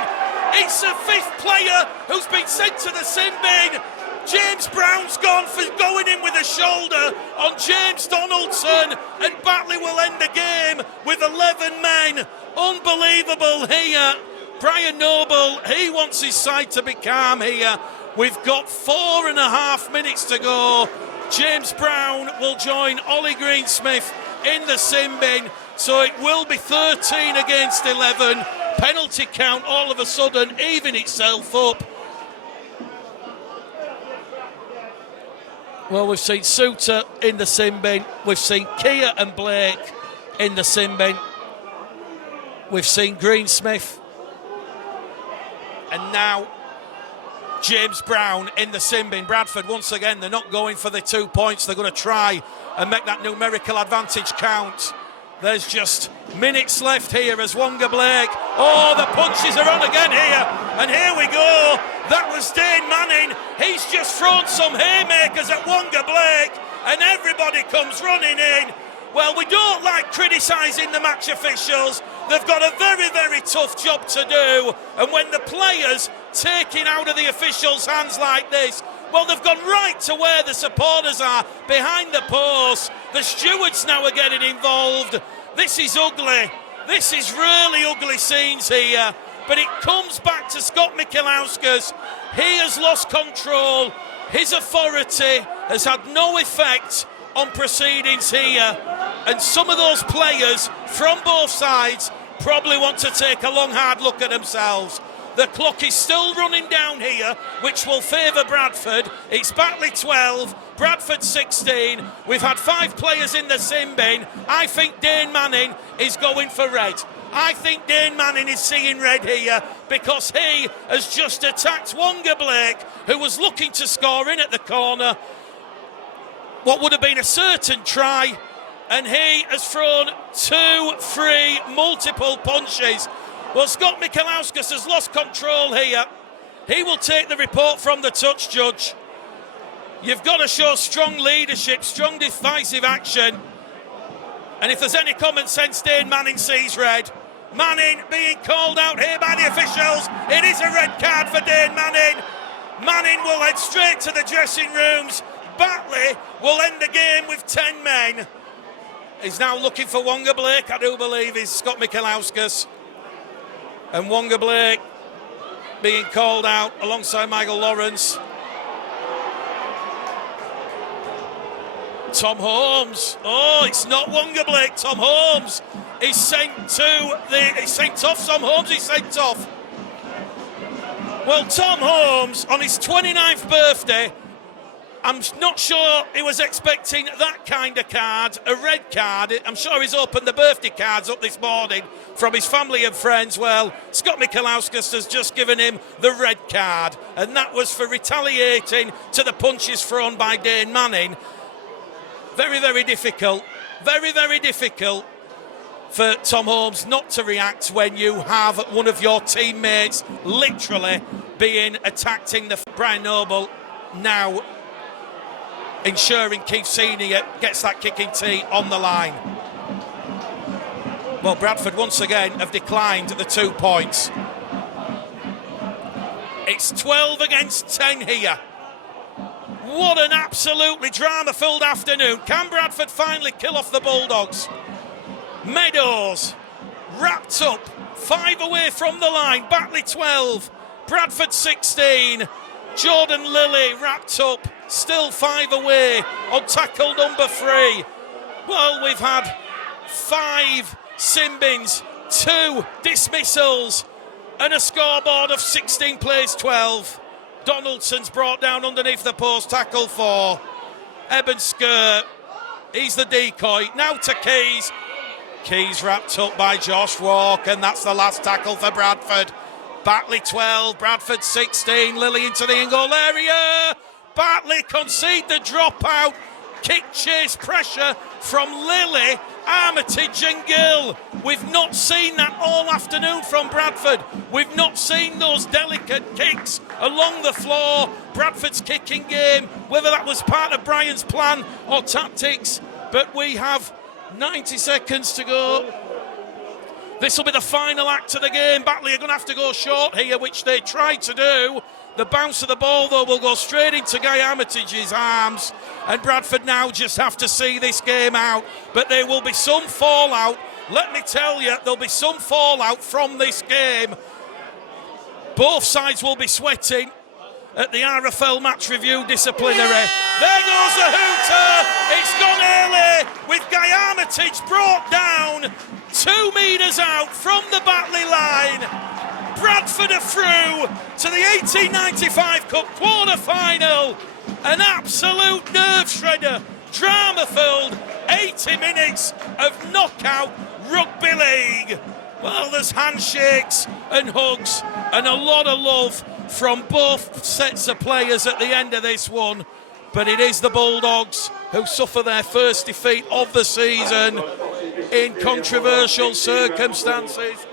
It's the 5th player who's been sent to the sin bin. James Brown's gone for going in with a shoulder on James Donaldson. And Batley will end the game with 11 men. Unbelievable here. Brian Noble, he wants his side to be calm here. We've got 4.5 minutes to go. James Brown will join Ollie Greensmith in the sin bin, so it will be 13 against 11. Penalty count all of a sudden even itself up. Well, we've seen Suter in the sin bin. We've seen Keir and Blake in the sin bin. We've seen Greensmith. And now James Brown in the sin bin. Bradford, once again, they're not going for the 2 points. They're going to try and make that numerical advantage count. There's just minutes left here as Wonga Blake. Oh, the punches are on again here. And here we go. That was Dane Manning. He's just thrown some haymakers at Wonga Blake. And everybody comes running in. Well, we don't like criticising the match officials. They've got a very, very tough job to do. And when the players taking out of the officials' hands like this, well, they've gone right to where the supporters are, behind the post. The stewards now are getting involved. This is ugly. This is really ugly scenes here. But it comes back to Scott Michelauskas. He has lost control. His authority has had no effect on proceedings here. And some of those players from both sides probably want to take a long, hard look at themselves. The clock is still running down here, which will favour Bradford. It's Batley 12, Bradford 16. We've had 5 players in the sin bin. I think Dane Manning is going for red. I think Dane Manning is seeing red here because he has just attacked Wonga Blake, who was looking to score in at the corner. What would have been a certain try, and he has thrown 2 free multiple punches. Well, Scott Michalauskas has lost control here. He will take the report from the touch judge. You've got to show strong leadership, strong decisive action. And if there's any common sense, Dane Manning sees red. Manning being called out here by the officials. It is a red card for Dane Manning. Manning will head straight to the dressing rooms. Batley will end the game with 10 men. He's now looking for Wonga Blake, I do believe, is Scott Michalauskas. And Wonga Blake being called out alongside Michael Lawrence. Tom Holmes. Oh, it's not Wonga Blake. Tom Holmes is sent off. Tom Holmes is sent off. Well, Tom Holmes, on his 29th birthday, I'm not sure he was expecting that kind of card, a red card. I'm sure he's opened the birthday cards up this morning from his family and friends. Well, Scott Michalauskas has just given him the red card, and that was for retaliating to the punches thrown by Dane Manning. Very, very difficult. Very, very difficult for Tom Holmes not to react when you have one of your teammates literally being attacked in the... Brian Noble now ensuring Keith Senior gets that kicking tee on the line. Well, Bradford once again have declined the 2 points. It's 12 against 10 here. What an absolutely drama-filled afternoon. Can Bradford finally kill off the Bulldogs? Meadows wrapped up, 5 away from the line. Batley 12, Bradford 16. Jordan Lilly wrapped up, still 5 away on tackle number 3. Well, we've had 5 sin bins, 2 dismissals, and a scoreboard of 16 plays 12. Donaldson's brought down underneath the post, tackle 4. Eben Skirt, he's the decoy. Now to Keys. Keys wrapped up by Josh Walk, and that's the last tackle for Bradford. Batley 12, Bradford 16, Lilly into the in-goal area. Batley concede the dropout. Kick chase pressure from Lilly, Armitage and Gill. We've not seen that all afternoon from Bradford. We've not seen those delicate kicks along the floor. Bradford's kicking game, whether that was part of Brian's plan or tactics, but we have 90 seconds to go. This will be the final act of the game. Batley are going to have to go short here, which they tried to do. The bounce of the ball, though, will go straight into Guy Armitage's arms. And Bradford now just have to see this game out. But there will be some fallout. Let me tell you, there'll be some fallout from this game. Both sides will be sweating at the RFL match review disciplinary. There goes the hooter. It's gone early with Guy Armitage brought down 2 metres out from the Batley line. Bradford are through to the 1895 Cup quarter-final. An absolute nerve shredder, drama-filled 80 minutes of knockout rugby league. Well, there's handshakes and hugs and a lot of love from both sets of players at the end of this one. But it is the Bulldogs who suffer their first defeat of the season in controversial circumstances.